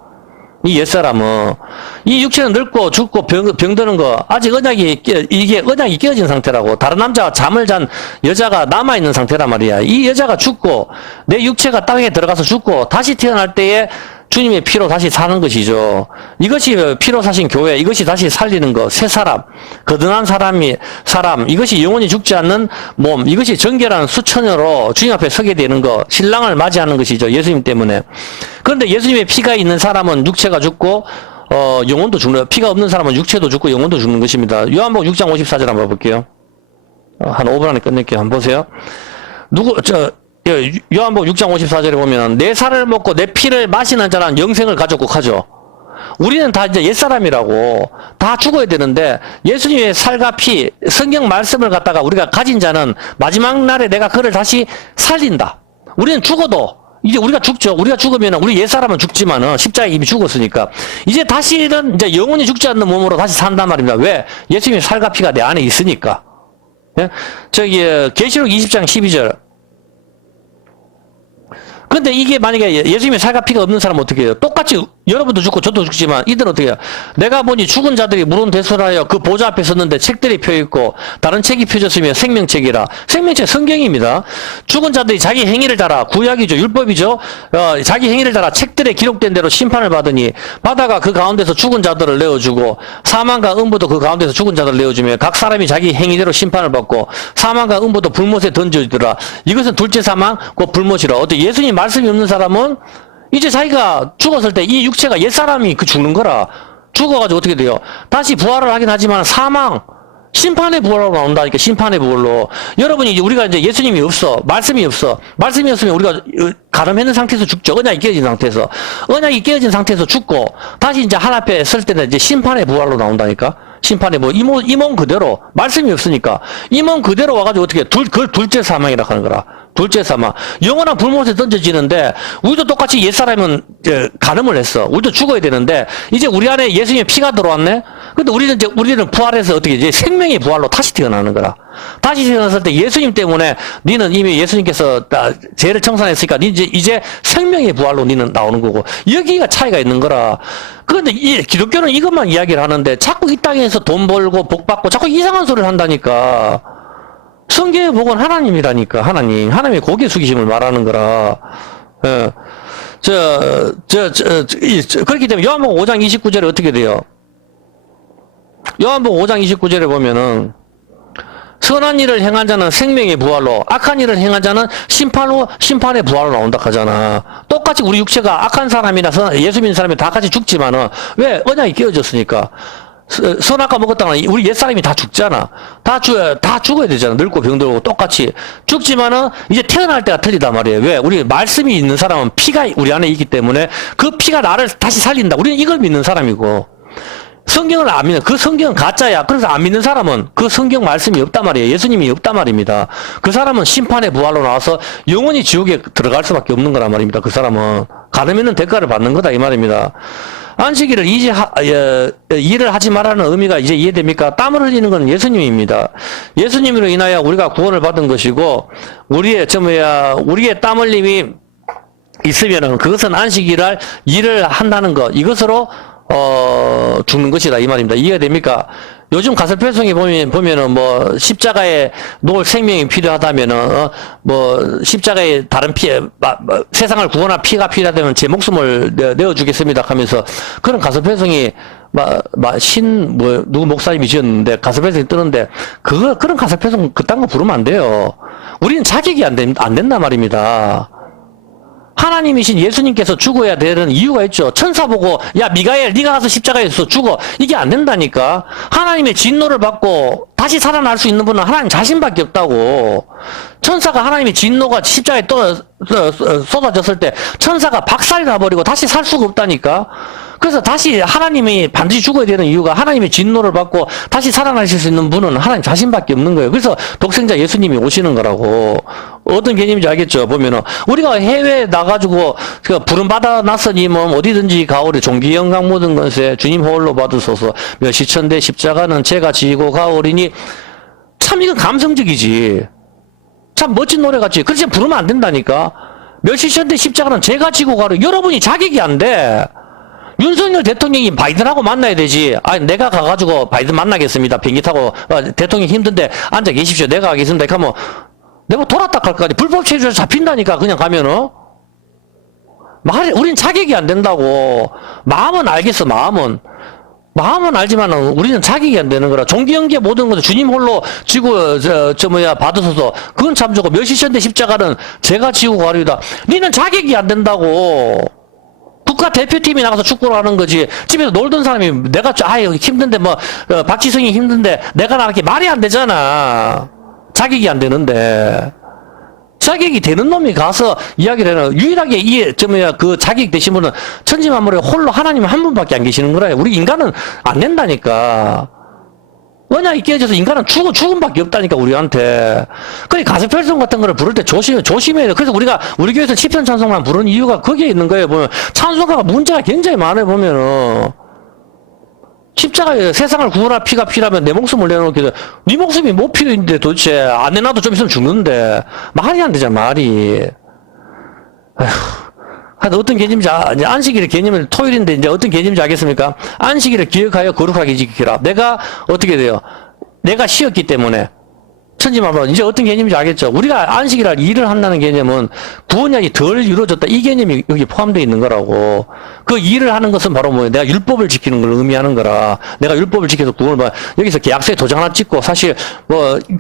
이 옛사람은. 이 육체는 늙고 죽고 병드는 거, 아직 이게 언약이 깨어진 상태라고. 다른 남자와 잠을 잔 여자가 남아있는 상태란 말이야. 이 여자가 죽고, 내 육체가 땅에 들어가서 죽고, 다시 태어날 때에 주님의 피로 다시 사는 것이죠. 이것이 피로 사신 교회, 이것이 다시 살리는 것, 새 사람, 거듭난 사람, 이것이 영원히 죽지 않는 몸, 이것이 정결한 수천여로 주님 앞에 서게 되는 것, 신랑을 맞이하는 것이죠. 예수님 때문에. 그런데 예수님의 피가 있는 사람은 육체가 죽고, 영혼도 죽는, 피가 없는 사람은 육체도 죽고 영혼도 죽는 것입니다. 요한복음 6장 54절 한번 볼게요. 한 5분 안에 끝낼게요. 한번 보세요. 요한복음 6장 54절에 보면, 내 살을 먹고 내 피를 마시는 자는 영생을 가졌고 하죠. 우리는 다 이제 옛사람이라고, 다 죽어야 되는데, 예수님의 살과 피, 성경 말씀을 갖다가 우리가 가진 자는 마지막 날에 내가 그를 다시 살린다. 우리는 죽어도, 이제 우리가 죽죠. 우리가 죽으면, 우리 옛사람은 죽지만은, 십자가에 이미 죽었으니까, 이제 다시는 이제 영원히 죽지 않는 몸으로 다시 산단 말입니다. 왜? 예수님의 살과 피가 내 안에 있으니까. 예? 계시록 20장 12절. 근데 이게 만약에 예수님의 살과 피가 없는 사람은 어떻게 해요? 똑같이 여러분도 죽고 저도 죽지만 이들은 어떻게 해요? 내가 보니 죽은 자들이 물은 대수하여 그 보좌 앞에 섰는데 책들이 펴있고 다른 책이 펴졌으며 생명책이라. 생명책 성경입니다. 죽은 자들이 자기 행위를 따라, 구약이죠, 율법이죠, 자기 행위를 따라 책들에 기록된 대로 심판을 받으니 바다가 그 가운데서 죽은 자들을 내어주고 사망과 음부도 그 가운데서 죽은 자들을 내어주며 각 사람이 자기 행위대로 심판을 받고 사망과 음부도 불못에 던져주더라. 이것은 둘째 사망, 곧 불못이라. 어때? 예수님 말씀이 없는 사람은 이제 자기가 죽었을 때 이 육체가 옛사람이 죽는 거라. 죽어가지고 어떻게 돼요? 다시 부활을 하긴 하지만 사망, 심판의 부활로 나온다니까. 심판의 부활로. 여러분이 우리가 이제 예수님이 없어, 말씀이 없어, 말씀이 없으면 우리가 가늠했는 상태에서 죽죠. 언약이 깨어진 상태에서. 언약이 깨어진 상태에서 죽고 다시 이제 하나님 앞에 설 때는 이제 심판의 부활로 나온다니까. 심판의 뭐 이 몸 그대로, 말씀이 없으니까 이 몸 그대로 와가지고 어떻게 그걸 둘째 사망이라고 하는 거라. 둘째 사망. 영원한 불못에 던져지는데, 우리도 똑같이 옛사람은 가늠을 했어. 우리도 죽어야 되는데, 이제 우리 안에 예수님의 피가 들어왔네? 근데 우리는 부활해서 어떻게, 이제 생명의 부활로 다시 태어나는 거라. 다시 태어났을 때 예수님 때문에, 니는 이미 예수님께서 죄를 청산했으니까, 이제 생명의 부활로 니는 나오는 거고, 여기가 차이가 있는 거라. 그런데 기독교는 이것만 이야기를 하는데, 자꾸 이 땅에서 돈 벌고 복 받고, 자꾸 이상한 소리를 한다니까. 성경의 복은 하나님이라니까. 하나님의 고개 숙이심을 말하는 거라. 그렇기 때문에 요한복음 5장 29절에 어떻게 돼요? 요한복음 5장 29절에 보면은, 선한 일을 행한 자는 생명의 부활로, 악한 일을 행한 자는 심판의 부활로 나온다 하잖아. 똑같이 우리 육체가 악한 사람이나 예수 믿는 사람이 다 같이 죽지만은, 왜? 언약이 깨어졌으니까. 선악과 먹었다가 우리 옛사람이 다 죽잖아. 다 죽어야 되잖아. 늙고 병들고 똑같이. 죽지만은 이제 태어날 때가 틀리단 말이에요. 왜? 우리 말씀이 있는 사람은 피가 우리 안에 있기 때문에 그 피가 나를 다시 살린다. 우리는 이걸 믿는 사람이고. 성경을 안 믿는, 그 성경은 가짜야. 그래서 안 믿는 사람은 그 성경 말씀이 없단 말이에요. 예수님이 없단 말입니다. 그 사람은 심판의 부활로 나와서 영원히 지옥에 들어갈 수밖에 없는 거란 말입니다. 그 사람은. 가늠에는 대가를 받는 거다. 이 말입니다. 안식일을 일을 하지 말라는 의미가 이제 이해됩니까? 땀을 흘리는 건 예수님입니다. 예수님으로 인하여 우리가 구원을 받은 것이고, 우리의 땀 흘림이 있으면은 그것은 안식일을 일을 한다는 것, 이것으로 죽는 것이다. 이 말입니다. 이해가 됩니까? 요즘 가설편성에 보면은 뭐 십자가에 놓을 생명이 필요하다면은 십자가에 다른 세상을 구원할 피가 필요하다면 제 목숨을 내어주겠습니다 하면서 그런 가설편성이 누구 목사님이 지었는데 가설편성이 뜨는데 그런 가설편성 그딴 거 부르면 안 돼요. 우리는 자격이 안 된단 말입니다. 하나님이신 예수님께서 죽어야 되는 이유가 있죠. 천사 보고 야 미가엘 네가 가서 십자가에서 죽어. 이게 안 된다니까. 하나님의 진노를 받고 다시 살아날 수 있는 분은 하나님 자신밖에 없다고. 천사가 하나님의 진노가 십자가에 쏟아졌을 때 천사가 박살이 나버리고 다시 살 수가 없다니까. 그래서 다시 하나님이 반드시 죽어야 되는 이유가 하나님의 진노를 받고 다시 살아나실 수 있는 분은 하나님 자신밖에 없는 거예요. 그래서 독생자 예수님이 오시는 거라고. 어떤 개념인지 알겠죠? 보면은 우리가 해외에 나가지고 그 부름 받아 놨으니 뭐 어디든지 가오리 종기 영광 모든 것에 주님 홀로 받으소서 몇 시천대 십자가는 제가 지고 가오리니. 참 이건 감성적이지. 참 멋진 노래 같지. 그렇지 부르면 안 된다니까. 몇 시천대 십자가는 제가 지고 가오리. 여러분이 자격이 안 돼. 윤석열 대통령이 바이든하고 만나야 되지. 아니, 내가 가가지고 바이든 만나겠습니다. 비행기 타고, 대통령 힘든데 앉아 계십시오. 내가 가겠습니다. 이렇게 하면, 내가 돌았다 갈 거 아니야. 불법 체류자 잡힌다니까, 그냥 가면은. 우린 자격이 안 된다고. 마음은 알겠어, 마음은. 마음은 알지만은 우리는 자격이 안 되는 거라. 종기영계 모든 것을 주님 홀로 지고, 받으소서. 그건 참 좋고, 멸시천대 십자가는 제가 지고 가리다. 니는 자격이 안 된다고. 국가대표팀이 나가서 축구를 하는 거지. 집에서 놀던 사람이 내가 여기 힘든데 박지성이 힘든데 내가 나가기 말이 안 되잖아. 자격이 안 되는데. 자격이 되는 놈이 가서 이야기를 해요. 유일하게 그 자격 되신 분은 천지만물에 홀로 하나님 한 분밖에 안 계시는 거라요. 우리 인간은 안 된다니까. 언약이 깨져서 인간은 죽음밖에 없다니까, 우리한테. 그래, 가스펠송 같은 거를 부를 때 조심해야 돼. 그래서 우리 교회에서 시편 찬송만 부르는 이유가 거기에 있는 거예요, 보면. 찬송가가 문제가 굉장히 많아요, 보면은. 십자가에 세상을 구원할 피가 피라면 내 목숨을 내놓게 돼. 네 목숨이 뭐 필요인데 도대체. 안 내놔도 좀 있으면 죽는데. 말이 안 되잖아, 말이. 아휴. 어떤 개념인지, 이제 안식일의 개념을 토요일인데 이제 어떤 개념인지 알겠습니까? 안식일을 기억하여 거룩하게 지키라. 내가 어떻게 돼요? 내가 쉬었기 때문에. 천지만물. 이제 어떤 개념인지 알겠죠? 우리가 안식일날 일을 한다는 개념은 구원약이 덜 이루어졌다. 이 개념이 여기 포함되어 있는 거라고. 그 일을 하는 것은 바로 뭐예요? 내가 율법을 지키는 걸 의미하는 거라. 내가 율법을 지켜서 구원을 여기서 계약서에 도장 하나 찍고 사실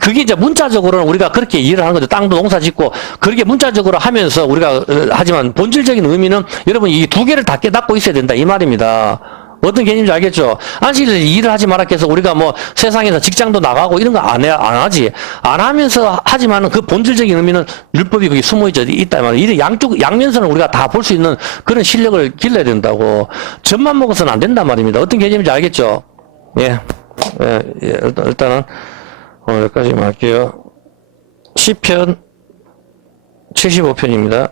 그게 이제 문자적으로는 우리가 그렇게 일을 하는 거죠. 땅도 농사 짓고 그렇게 문자적으로 하면서 우리가 하지만 본질적인 의미는 여러분 이 두 개를 다 깨닫고 있어야 된다. 이 말입니다. 어떤 개념인지 알겠죠? 안식일에 일을 하지 마라 해서 우리가 세상에서 직장도 나가고 이런 거 안 하지. 안 하면서 하지만은 그 본질적인 의미는 율법이 거기 숨어있다 말이야. 이 양면선을 우리가 다 볼 수 있는 그런 실력을 길러야 된다고. 젖만 먹어서는 안 된단 말입니다. 어떤 개념인지 알겠죠? 예. 일단은, 여기까지만 할게요. 시편 75편입니다.